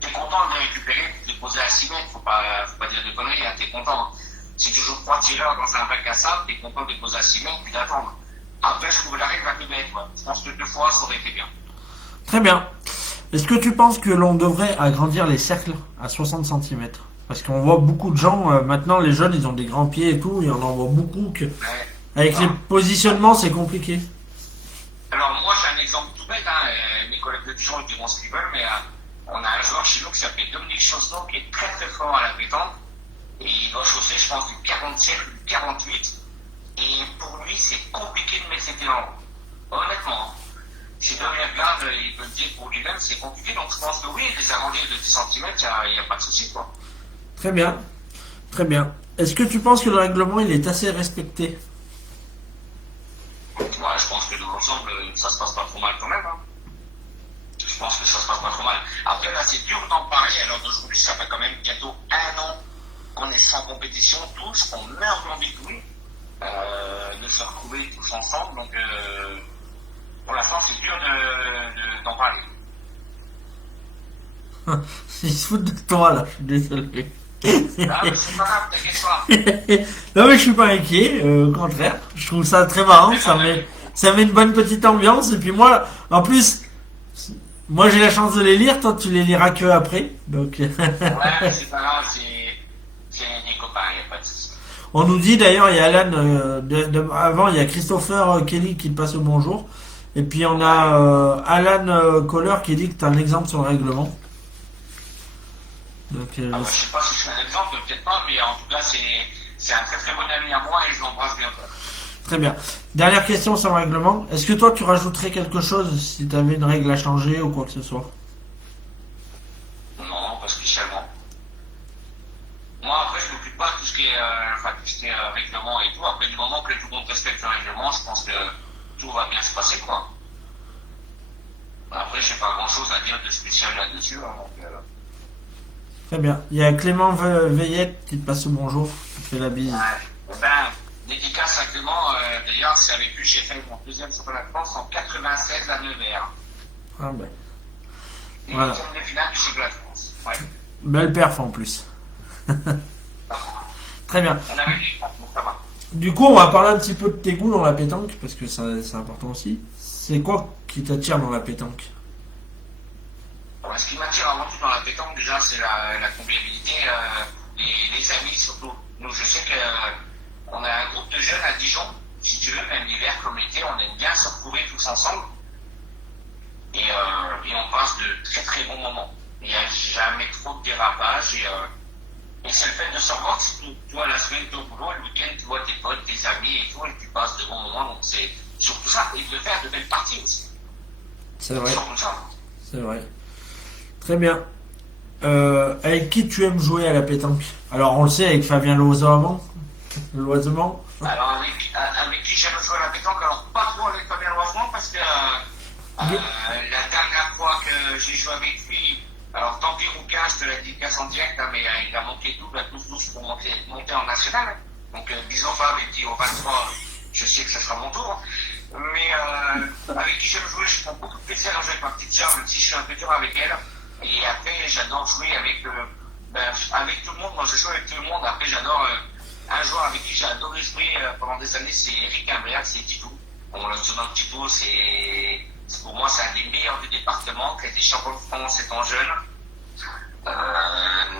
t'es content de le récupérer, de te poser à 6 mètres, faut pas dire de conneries, hein, t'es content. Si tu joues 3 tireurs dans un bac à sable, t'es content de te poser à 6 mètres puis d'attendre. Après, je trouve la règle à 2 mètres, quoi. Je pense que 2 fois, ça aurait été bien. Très bien. Est-ce que tu penses que l'on devrait agrandir les cercles à 60 cm? Parce qu'on voit beaucoup de gens, maintenant les jeunes, ils ont des grands pieds et tout, et on en voit beaucoup que, avec les positionnements, c'est compliqué. Alors moi, j'ai un exemple tout bête, hein, mes collègues de Dijon diront ce qu'ils veulent, mais on a un joueur chez nous qui s'appelle Dominique Chausseau, qui est très très fort à la pétanque, et il va chausser, je pense, du 47 ou du 48, et pour lui, c'est compliqué de mettre ses pieds en haut. Honnêtement, si Dominique regarde, il peut le dire pour lui-même, c'est compliqué, donc je pense que oui, les agrandir de 10 cm, il n'y a pas de souci, quoi. Très bien, très bien. Est-ce que tu penses que le règlement, il est assez respecté? Ouais, je pense que dans l'ensemble, ça se passe pas trop mal quand même. Hein. Je pense que ça se passe pas trop mal. Après, là, c'est dur d'en parler. Alors d'aujourd'hui, ça fait quand même bientôt 1 an qu'on est sans compétition tous, qu'on meurt d'envie de jouer, de se retrouver tous ensemble. Donc, pour l'instant, c'est dur d'en parler. Ils se foutent de toi, là, je suis désolé. Ah, mais c'est pas grave, t'inquiète pas. Non, mais je suis pas inquiet, au contraire. Je trouve ça très marrant, Ça met une bonne petite ambiance. Et puis moi, en plus, moi j'ai la chance de les lire. Toi, tu les liras que après. Donc, Ouais, c'est pas grave, c'est des copains, il n'y a pas de souci. on nous dit d'ailleurs, il y a Alan. Avant, il y a Christopher Kelly qui te passe le bonjour. Et puis on a Alan Kohler qui dit que tu as un exemple sur le règlement. Donc, Ah bah, je sais pas si c'est un exemple, peut-être pas, mais en tout cas, c'est un très très bon ami à moi et je l'embrasse bien. très bien. Dernière question sur le règlement. Est-ce que toi tu rajouterais quelque chose si tu avais une règle à changer ou quoi que ce soit? Non, pas spécialement. Moi, après, je m'occupe pas de tout ce qui est, tout ce qui est règlement et tout. Après, du moment que tout le monde respecte le règlement, je pense que tout va bien se passer, quoi. Après, j'ai pas grand chose à dire de spécial là-dessus, hein, donc, Très bien. Il y a Clément Veillette qui te passe le bonjour, qui te fait la bise. ouais. Ben, dédicace à Clément, d'ailleurs, c'est avec lui que j'ai fait mon deuxième championnat de France en 96 à Nevers. Ah ben, Et voilà. les finales du championnat de France. Ouais. Belle perf en plus. Très bien. On avait dit, bon, ça va. Du coup, on va parler un petit peu de tes goûts dans la pétanque, parce que c'est important aussi. C'est quoi qui t'attire dans la pétanque? Alors, ce qui m'attire avant tout dans la pétanque, déjà, c'est la convivialité, les amis surtout. Nous, je sais qu'on a un groupe de jeunes à Dijon, si tu veux, même l'hiver comme l'été, on aime bien se retrouver tous ensemble. Et on passe de très très bons moments. Il n'y a jamais trop de dérapage et c'est le fait de se revoir, tu vois, la semaine, tu es au boulot, le week-end, tu vois tes potes, tes amis et tout, et tu passes de bons moments. Donc c'est surtout ça, et de faire de belles parties aussi. C'est vrai. Surtout ça. C'est vrai. Très bien. Avec qui tu aimes jouer à la pétanque? Alors on le sait avec Fabien Loisement. Alors avec qui j'aime jouer à la pétanque, alors pas trop avec Fabien Loisement parce que la dernière fois que j'ai joué avec lui, alors tant pis Rouquin, je te l'ai dit casse en direct, hein, mais il a monté double à 12-12 pour monter en national. Donc bisous Fab, et puis au 23, je sais que ce sera mon tour. Mais avec qui j'aime jouer, je prends beaucoup de plaisir à jouer avec ma petite sœur, même si je suis un peu dur avec elle. Et après, j'adore jouer avec tout le monde. Moi, je joue avec tout le monde. Après, j'adore un joueur avec qui j'ai adoré jouer pendant des années, c'est Eric Imbriac, c'est Titou. On le surnomme Titou, pour moi, c'est un des meilleurs du département, qui a été champion de France étant jeune.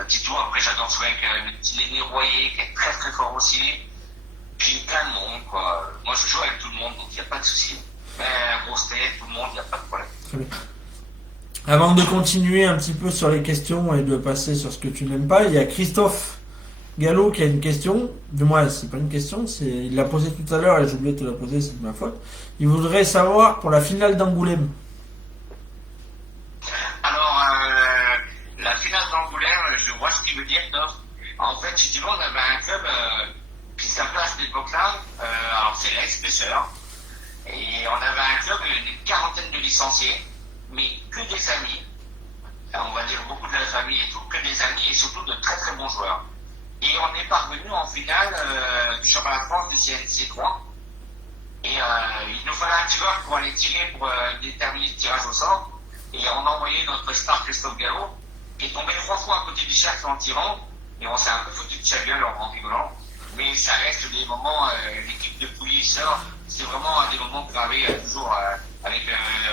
Titou, après, j'adore jouer avec le petit Lenny Royer, qui est très très fort aussi. Puis plein de monde, quoi. Moi, je joue avec tout le monde, donc il n'y a pas de souci. Grosse tête, tout le monde, il n'y a pas de problème. Très bien. Avant de continuer un petit peu sur les questions et de passer sur ce que tu n'aimes pas, il y a Christophe Gallo qui a une question. Du moins, c'est pas une question, il l'a posée tout à l'heure et j'ai oublié de te la poser, c'est de ma faute. Il voudrait savoir pour la finale d'Angoulême. Alors, la finale d'Angoulême, je vois ce qu'il veut dire, Christophe. En fait, si tu veux, on avait un club qui s'appelait à cette époque-là, alors c'est l'ex-Pesseur, et on avait un club d'une quarantaine de licenciés, mais que des amis, on va dire beaucoup de la famille et tout, que des amis et surtout de très très bons joueurs. Et on est parvenu en finale du championnat de France du CNC3. Et il nous fallait un tireur pour aller tirer pour déterminer le tirage au sort. Et on a envoyé notre star Christophe Gallo, qui est tombé 3 fois à côté du cercle en tirant. Et on s'est un peu foutu de sa gueule en rigolant. Mais ça reste des moments, l'équipe de Pouilly sort, c'est vraiment des moments gravés toujours avec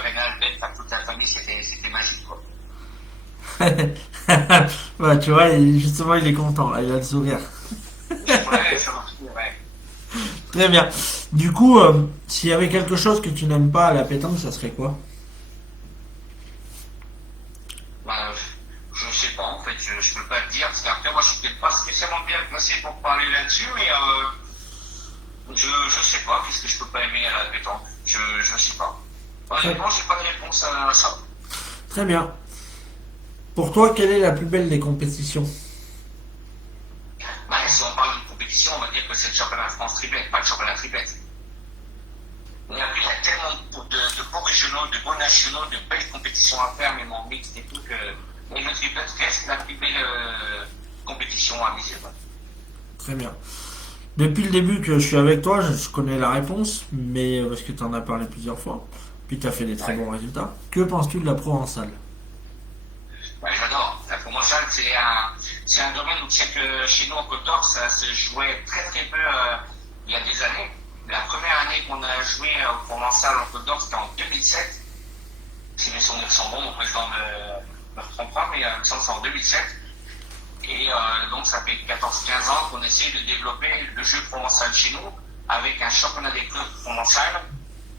Rénal, Ben, toute la famille, c'était magique, quoi. Ouais, tu vois, justement, il est content, là, il a le sourire. Ouais, ça marche, ouais. Très bien. Du coup, s'il y avait quelque chose que tu n'aimes pas à la pétanque, ça serait quoi? Bah, je sais pas, en fait, je peux pas te dire, parce qu'après, moi, je suis peut-être pas spécialement bien placé pour parler là-dessus, mais je sais pas, qu'est-ce que je peux pas aimer à la pétanque. Je sais pas. Honnêtement, j'ai pas de réponse à ça. Très bien. Pour toi, quelle est la plus belle des compétitions? Bah, si on parle d'une compétition, on va dire que c'est le championnat de France triplette, pas le championnat triplette. Mais après, il y a tellement de beaux régionaux, de beaux nationaux, de belles compétitions à faire, même en mixte et tout, que et le triplette reste la plus belle compétition à mes yeux. Très bien. Depuis le début que je suis avec toi, je connais la réponse, mais parce que tu en as parlé plusieurs fois, puis tu as fait des très bons résultats. Que penses-tu de la provençale? Ouais, j'adore. La provençale, c'est un domaine où tu sais que chez nous en Côte d'Or, ça se jouait très très peu il y a des années. la première année qu'on a joué au Provençal en Côte d'Or, c'était en 2007. Si mes souvenirs sont bons, mon président me reprend pas, mais il me semble que c'est en 2007. Et donc ça fait 14-15 ans qu'on essaie de développer le jeu provençal chez nous avec un championnat des clubs provençal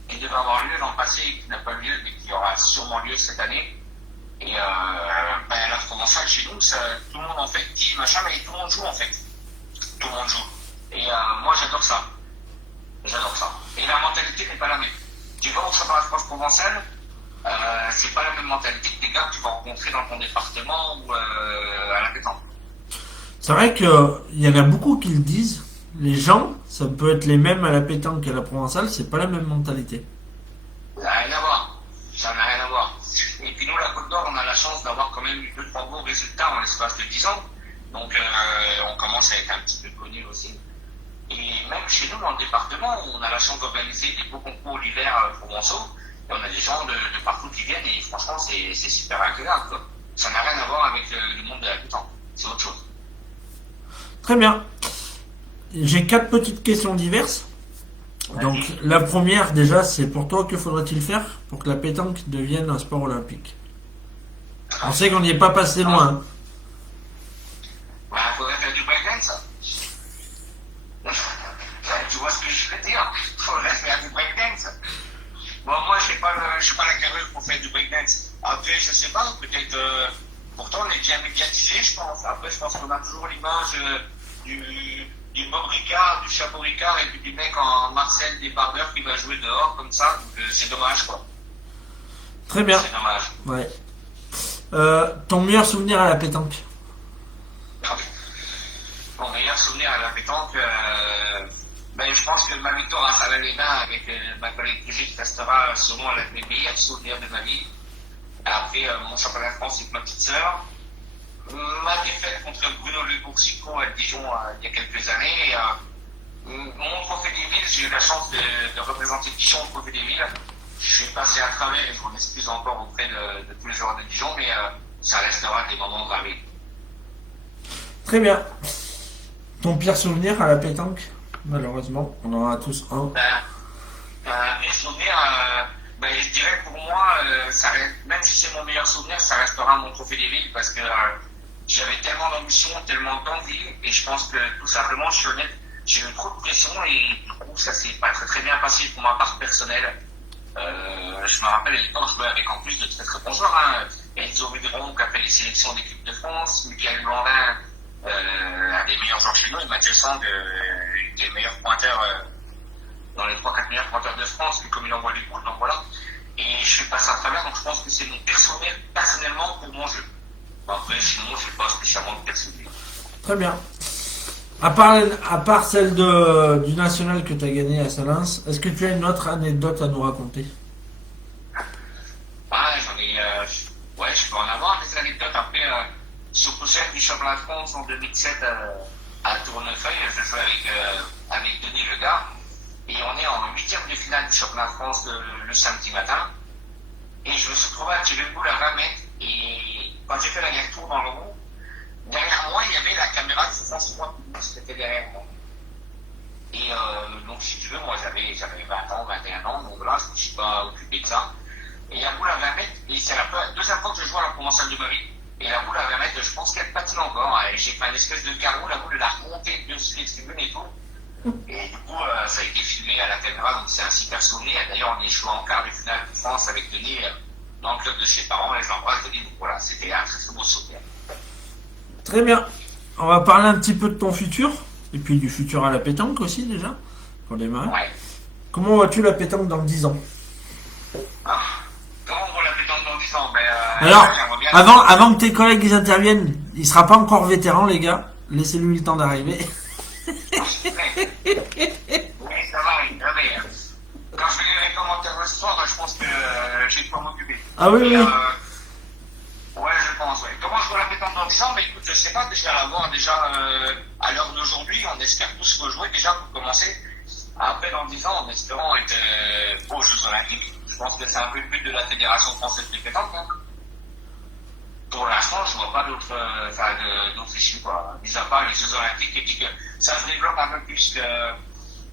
qui devait avoir lieu l'an passé et qui n'a pas eu lieu, mais qui aura sûrement lieu cette année. Et la provençale chez nous, ça, tout le monde en fait dit machin, mais tout le monde joue en fait. Tout le monde joue. Et moi j'adore ça. J'adore ça. Et la mentalité n'est pas la même. Tu vas au championnat de France provençal, c'est pas la même mentalité que des gars que tu vas rencontrer dans ton département ou à la pétanque. C'est vrai qu'il y en a beaucoup qui le disent. Les gens, ça peut être les mêmes à la pétanque qu'à la provençale, c'est pas la même mentalité. Ça n'a rien à voir. Ça n'a rien à voir. Et puis nous, la Côte d'Or, on a la chance d'avoir quand même eu 2-3 beaux résultats en l'espace de 10 ans. Donc on commence à être un petit peu connus aussi. Et même chez nous, dans le département, on a la chance d'organiser des beaux concours l'hiver provençaux. Et on a des gens de partout qui viennent et franchement, c'est super agréable, quoi. Ça n'a rien à voir avec le monde de la pétanque. C'est autre chose. Très bien. J'ai 4 petites questions diverses. Donc la première déjà, c'est pour toi, que faudrait-il faire pour que la pétanque devienne un sport olympique? On sait qu'on n'y est pas passé loin. Bah, faudrait faire du breakdance. Tu vois ce que je veux dire? Faudrait faire du breakdance. Bon, moi, je suis pas la carrure pour faire du breakdance. Après, je sais pas, peut-être, pourtant, on est bien médiatisé, je pense. Après, je pense qu'on a toujours l'image du Bob Ricard, du Chapeau Ricard, et puis du mec en Marcel des barbeurs qui va jouer dehors, comme ça. Donc, c'est dommage, quoi. Très bien. C'est dommage. Ouais. Ton meilleur souvenir à la pétanque? Mon meilleur souvenir à la pétanque, je pense que ma victoire à Salalena avec ma collègue Brigitte restera sûrement l'un des meilleurs souvenirs de ma vie. Après, mon championnat de France avec ma petite sœur. Ma défaite contre Bruno Le Boursicot à Dijon il y a quelques années. Mon trophée des villes, j'ai eu la chance de représenter Dijon au trophée des villes. Je suis passé à travers et je m'en excuse encore auprès de tous les joueurs de Dijon, mais ça restera des moments gravés. Très bien. Ton pire souvenir à la pétanque? Malheureusement, on en a tous un. Mes souvenirs, je dirais pour moi, même si c'est mon meilleur souvenir, ça restera mon trophée des villes parce que j'avais tellement d'ambition, tellement d'envie, et je pense que tout simplement, je suis honnête, j'ai eu trop de pression et du coup, ça s'est pas très bien passé pour ma part personnelle. Je me rappelle, quand je jouais avec en plus de très très bons joueurs, Enzo Vedron qui a fait les sélections d'équipe de France, Michael Blandin, un des meilleurs joueurs chez nous, et Mathieu Sang, qui est le meilleur pointeur dans les 3-4 meilleurs pointeurs de France, comme il envoie les boules, donc voilà. Et je suis passé à travers, donc je pense que c'est mon pire souvenir personnellement pour mon jeu. Après, sinon, je n'ai pas spécialement de pire souvenir. Très bien. À part celle du national que tu as gagné à Salins, est-ce que tu as une autre anecdote à nous raconter? J'en ai. Je peux en avoir des anecdotes. Après, sur celle du championnat de France en 2007 à Tournefeuille, je jouais avec Denis Legard. Et on est en 8e de finale du championnat de France le samedi matin. Et je me suis trouvé à tirer le boule à 20 mètres. Et quand j'ai fait la tour dans le rond, derrière moi, il y avait la caméra de France 3 qui était derrière moi. Et donc, si tu veux, moi, j'avais 20 ans, 21 ans, donc là, je ne me suis pas occupé de ça. Et la boule à 20 mètres, et c'est la deuxième fois que je joue à la provençale de Marie. Et la boule à 20 mètres, je pense qu'elle patine encore. Et j'ai fait une espèce de carreau, la boule, elle a remonté dessus les tribunes et tout. Et du coup, ça a été filmé à la caméra, donc c'est un super souvenir. D'ailleurs, on est joué en quart de finale de France avec Denis dans le club de ses parents, et je l'embrasse, Denis. Donc voilà, c'était un très très beau souvenir. Très bien. On va parler un petit peu de ton futur, et puis du futur à la pétanque aussi, déjà, pour démarrer. Ouais. Comment vois-tu la pétanque dans 10 ans? Comment on voit la pétanque dans 10 ans? Alors, avant que tes collègues ils interviennent, il sera pas encore vétéran, les gars. Laissez-lui le temps d'arriver. Oui, ça va, mais quand je fais les commentaires ce soir, je pense que j'ai de quoi m'occuper. Ah oui, oui. Ouais, je pense, ouais. Comment je vois la pétanque dans 10 ans? Mais écoute, je sais pas, déjà la voir déjà à l'heure d'aujourd'hui, on espère tous rejouer déjà pour commencer. Après, dans 10 ans, en espérant être aux Jeux Olympiques, je pense que c'est un peu le but de la Fédération française de pétanque. Hein. Pour l'instant, je vois pas d'autres issues, quoi. Mis à part les Jeux Olympiques, et puis que ça se développe un peu plus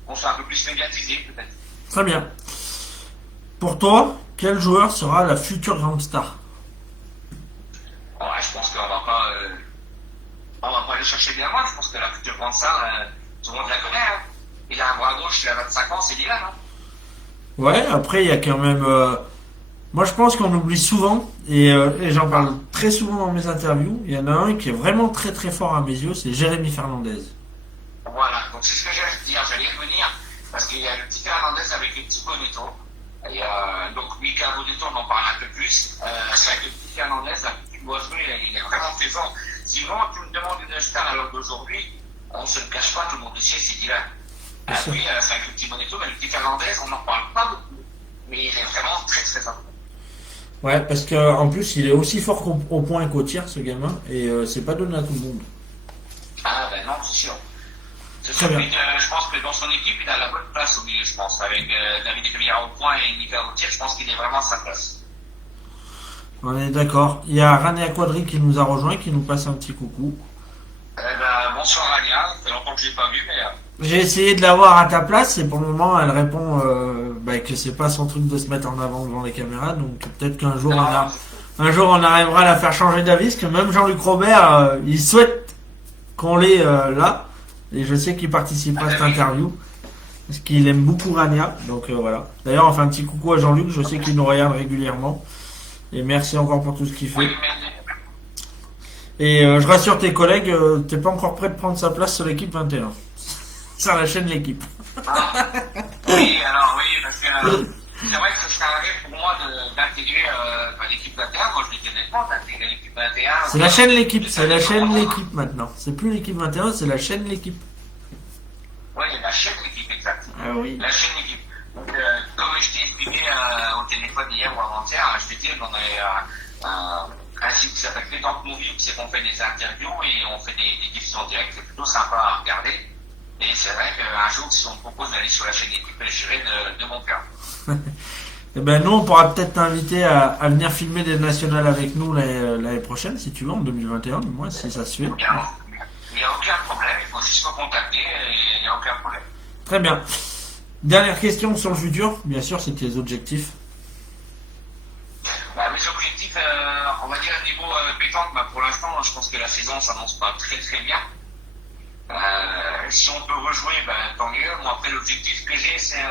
on soit un peu plus médiatisé peut-être. Très bien. Pour toi, quel joueur sera la future grande star? Ouais, je pense qu'on on va pas aller chercher bien loin. Je pense que la future grande star, tout le monde la connaît. Hein. Il a un bras gauche, il a 25 ans, c'est Dylan. Hein. Ouais, après, il y a quand même... moi, je pense qu'on oublie souvent, et j'en parle très souvent dans mes interviews, il y en a un qui est vraiment très très fort à mes yeux, c'est Jérémy Fernandez. Voilà, donc c'est ce que j'allais dire, j'allais y revenir, parce qu'il y a le petit Fernandez avec le petit Bonito. Il y a donc Mika Bonito, on en parle un peu plus. C'est vrai que le petit Fernandez, la petite boisserie, il est vraiment très fort. Si vraiment tu me demandes une star à l'heure d'aujourd'hui, on se le cache pas, tout le monde le sait, c'est Dylan. Puis, c'est avec le petit Bonito, mais le petit Fernandez, on n'en parle pas beaucoup, mais il est vraiment très très fort. Ouais, parce qu'en plus, il est aussi fort au point qu'au tir, ce gamin, et c'est pas donné à tout le monde. Ah ben non, c'est sûr. C'est Très sûr, bien. je pense que dans son équipe, il a la bonne place au milieu, je pense. Avec David Rivière au point et Nicolas au tir, je pense qu'il est vraiment à sa place. On est d'accord. Il y a Rania Quadri qui nous a rejoint, qui nous passe un petit coucou. Bonsoir Rania, ça fait longtemps que je l'ai pas vu, mais... J'ai essayé de la voir à ta place, et pour le moment, elle répond que c'est pas son truc de se mettre en avant devant les caméras, donc peut-être qu'un jour, un jour on arrivera à la faire changer d'avis, parce que même Jean-Luc Robert, il souhaite qu'on l'ait là. Et je sais qu'il participera à cette interview. Parce qu'il aime beaucoup Rania. Donc voilà. D'ailleurs, on fait un petit coucou à Jean-Luc. Je sais qu'il nous regarde régulièrement. Et merci encore pour tout ce qu'il fait. Et je rassure tes collègues, t'es pas encore prêt de prendre sa place sur l'équipe 21. Sur la chaîne L'équipe. Oui, parce que c'est vrai que c'est un rêve pour moi d'intégrer l'équipe 21. Moi, je le dis honnêtement, d'intégrer l'équipe 21. C'est la chaîne L'équipe. C'est la chaîne L'équipe maintenant. C'est plus l'équipe 21, c'est la chaîne L'équipe. Oui, la chaîne L'équipe, exact. Ah oui. La chaîne L'équipe. Donc, comme je t'ai expliqué au téléphone hier ou avant-hier, je t'ai dit qu'on a un site qui s'appelle Pétanque Movie, où c'est qu'on fait des interviews et on fait des diffusions directes. C'est plutôt sympa à regarder. Et c'est vrai qu'un jour, si on me propose d'aller sur la chaîne L'équipe, j'irai de mon cœur. Eh ben nous, on pourra peut-être t'inviter à venir filmer des nationales avec nous l'année prochaine, si tu veux, en 2021, moi, si ça se fait. Il n'y a aucun problème, il faut juste me contacter, il n'y a aucun problème. Très bien. Dernière question sur le futur, bien sûr, c'est tes objectifs. Mes objectifs, on va dire niveau pétanque, pour l'instant, je pense que la saison s'annonce pas très très bien. Si on peut rejouer, tant mieux. Moi, après, l'objectif que j'ai, c'est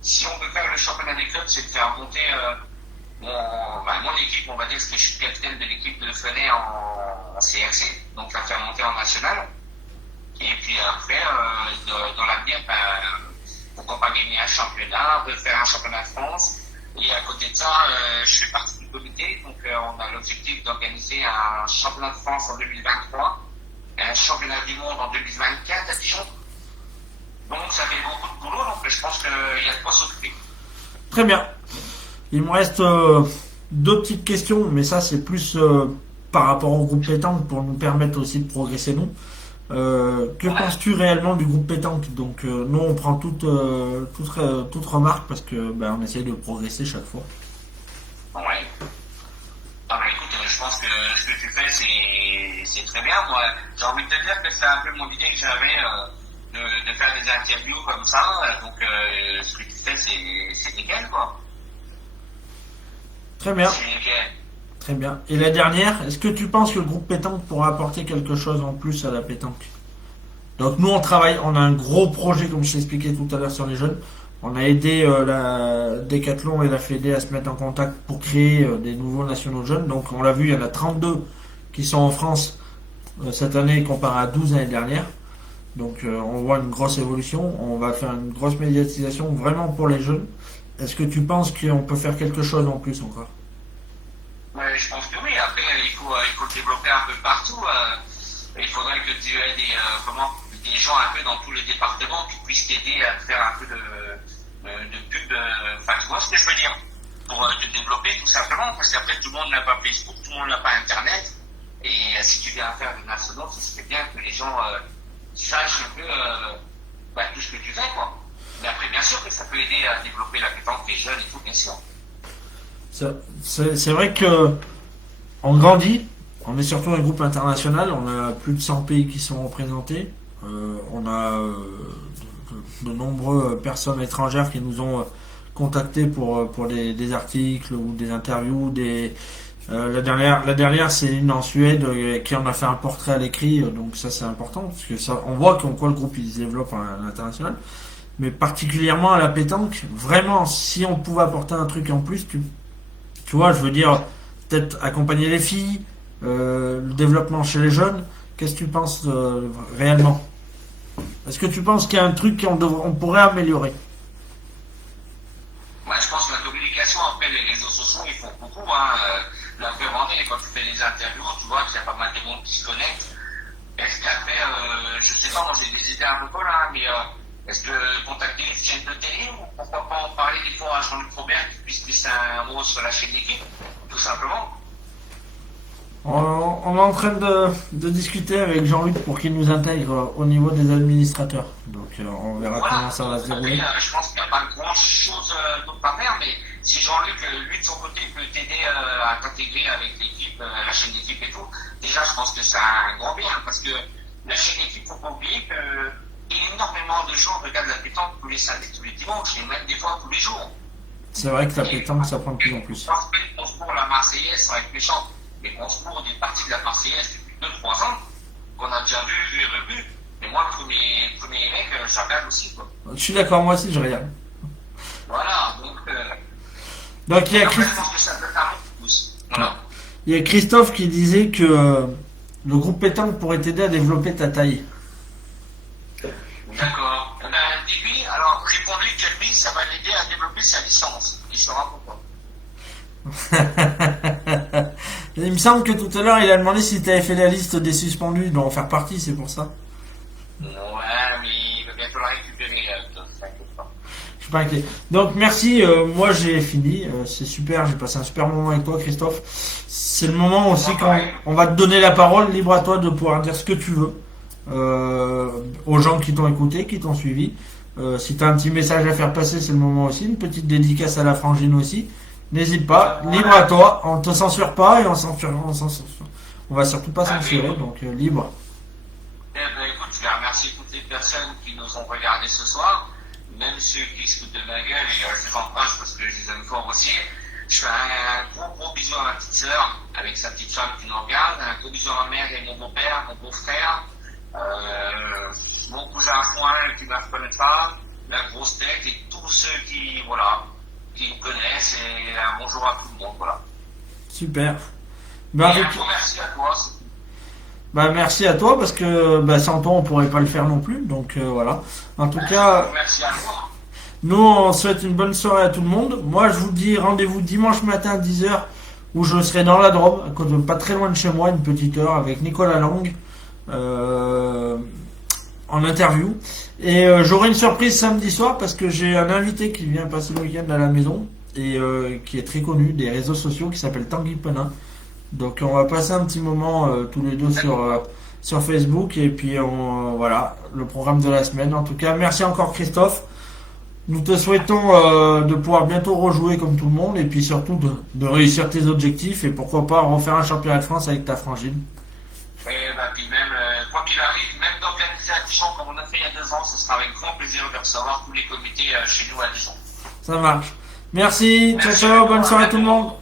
si on veut faire le championnat des clubs, c'est de faire monter mon équipe, on va dire, parce que je suis capitaine de l'équipe de Fenay en CRC, donc la faire monter en national. Et puis après, dans l'avenir, pourquoi pas gagner un championnat, refaire un championnat de France. Et à côté de ça, je fais partie du comité, donc on a l'objectif d'organiser un championnat de France en 2023, un championnat du monde en 2024 à Dijon. Donc ça fait beaucoup de boulot, donc je pense qu'il y a de quoi s'occuper. Très bien. Il me reste deux petites questions, mais ça c'est plus par rapport au groupe pétanque pour nous permettre aussi de progresser nous. Que penses-tu réellement du groupe pétanque? Donc nous on prend toute remarque parce que on essaye de progresser chaque fois. Ouais. Écoute, je pense que ce que tu fais c'est très bien. Moi, j'ai envie de te dire que c'est un peu mon idée que j'avais de faire des interviews comme ça. Donc ce que tu fais c'est nickel quoi. Très bien. C'est nickel. Très bien. Et la dernière, est-ce que tu penses que le groupe pétanque pourra apporter quelque chose en plus à la pétanque? Donc nous on travaille, on a un gros projet comme je t'expliquais tout à l'heure sur les jeunes. On a aidé la Décathlon et la Fédé à se mettre en contact pour créer des nouveaux nationaux jeunes. Donc on l'a vu, il y en a 32 qui sont en France cette année comparé à 12 l'année dernière. Donc on voit une grosse évolution. On va faire une grosse médiatisation vraiment pour les jeunes. Est-ce que tu penses qu'on peut faire quelque chose en plus encore? Ouais, je pense que oui. Après, il faut le développer un peu partout. Il faudrait que tu aies des gens un peu dans tous les départements qui puissent t'aider à faire un peu de pub. Enfin, tu vois ce que je veux dire? Pour te développer tout simplement. Parce qu'après, tout le monde n'a pas Facebook, tout le monde n'a pas Internet. Et si tu viens faire des nationaux, ce serait bien que les gens sachent un peu tout ce que tu fais, quoi. Mais après, bien sûr que ça peut aider à développer la pétanque des jeunes et tout, bien sûr. C'est vrai que on grandit, on est surtout un groupe international, on a plus de 100 pays qui sont représentés, on a de nombreuses personnes étrangères qui nous ont contactés pour des articles ou des interviews. La dernière, c'est une en Suède qui en a fait un portrait à l'écrit, donc ça c'est important parce que ça, on voit qu'en quoi le groupe il se développe à l'international. Mais particulièrement à la pétanque, vraiment, si on pouvait apporter un truc en plus, tu vois, je veux dire, peut-être accompagner les filles, le développement chez les jeunes. Qu'est-ce que tu penses réellement? Est-ce que tu penses qu'il y a un truc on pourrait améliorer? Ouais, je pense que la communication, après les réseaux sociaux, ils font beaucoup. Hein. La preuve en est, quand tu fais des interviews, tu vois qu'il y a pas mal de monde qui se connecte. Est-ce qu'après, je sais pas, moi j'ai des idées un peu là, mais est-ce que contacter une chaîne de télé ou pourquoi pas en parler des fois à Jean-Luc Robert qui puisse glisser un mot sur la chaîne d'équipe, tout simplement. On est en train de discuter avec Jean-Luc pour qu'il nous intègre au niveau des administrateurs. Donc on verra Voilà. comment ça va se dérouler. Après, je pense qu'il n'y a pas grand chose d'autre à faire, mais si Jean-Luc, lui de son côté, peut t'aider à t'intégrer avec l'équipe, la chaîne d'équipe et tout, déjà je pense que c'est un grand bien, parce que la chaîne d'équipe, faut pas oublier que énormément de gens regardent la pétanque tous les samedis, tous les dimanches, et même des fois tous les jours. C'est vrai que la pétanque, ça prend de plus en plus. Parce qu'on se pour la Marseillaise, ça va être méchant, mais qu'on se pour des parties de la Marseillaise depuis 2-3 ans, qu'on a déjà vu et revu. Et moi, le premier mec, je regarde aussi, quoi. Je suis d'accord, moi aussi je regarde. Voilà, donc. Donc il y a Après, je pense que ça peut faire un plus. Voilà. Il y a Christophe qui disait que le groupe pétanque pourrait t'aider à développer ta taille. D'accord. Et lui, alors, répondu que lui, ça va l'aider à développer sa licence. Il saura pourquoi. Il me semble que tout à l'heure il a demandé si tu avais fait la liste des suspendus, il doit en faire partie, c'est pour ça. Ouais, mais il va bientôt la récupérer, t'inquiète pas. Je suis pas inquiet. Donc merci, moi j'ai fini, c'est super, j'ai passé un super moment avec toi Christophe. C'est le moment aussi quand on va te donner la parole, libre à toi de pouvoir dire ce que tu veux aux gens qui t'ont écouté, qui t'ont suivi. Si tu as un petit message à faire passer, c'est le moment aussi, une petite dédicace à la frangine aussi. N'hésite pas, libre à toi, on te censure pas et on va surtout pas censurer, donc libre. Eh ben, écoute, je vais remercier toutes les personnes qui nous ont regardés ce soir, même ceux qui se foutent de ma gueule, et je les embrasse parce que je les aime fort aussi. Je fais un gros bisou à ma petite sœur, avec sa petite femme qui nous regarde, un gros bisou à ma mère et mon beau-père, mon beau-frère, mon cousin à point qui ne me reconnaît pas, la grosse tête et tous ceux qui, voilà, qui me connaissent, et un bonjour à tout le monde, voilà. Super. Et un gros merci à toi. Bah merci à toi parce que sans toi on pourrait pas le faire non plus, donc voilà. En tout cas, merci à toi. nous on souhaite une bonne soirée à tout le monde. Moi je vous dis rendez-vous dimanche matin à 10h où je serai dans la Drôme, pas très loin de chez moi, une petite heure avec Nicolas Lang en interview. Et j'aurai une surprise samedi soir parce que j'ai un invité qui vient passer le week-end à la maison et qui est très connu des réseaux sociaux qui s'appelle Tanguy Penin. Donc on va passer un petit moment tous les deux sur Facebook et puis voilà le programme de la semaine. En tout cas, merci encore Christophe. Nous te souhaitons de pouvoir bientôt rejouer comme tout le monde et puis surtout de réussir tes objectifs et pourquoi pas refaire un championnat de France avec ta frangine. Et puis même, quoi qu'il arrive, même d'organiser à Dijon comme on a fait il y a 2 ans, ce sera avec grand plaisir de recevoir tous les comités chez nous à Dijon. Ça marche. Merci, ciao ciao, bonne soirée tout le monde.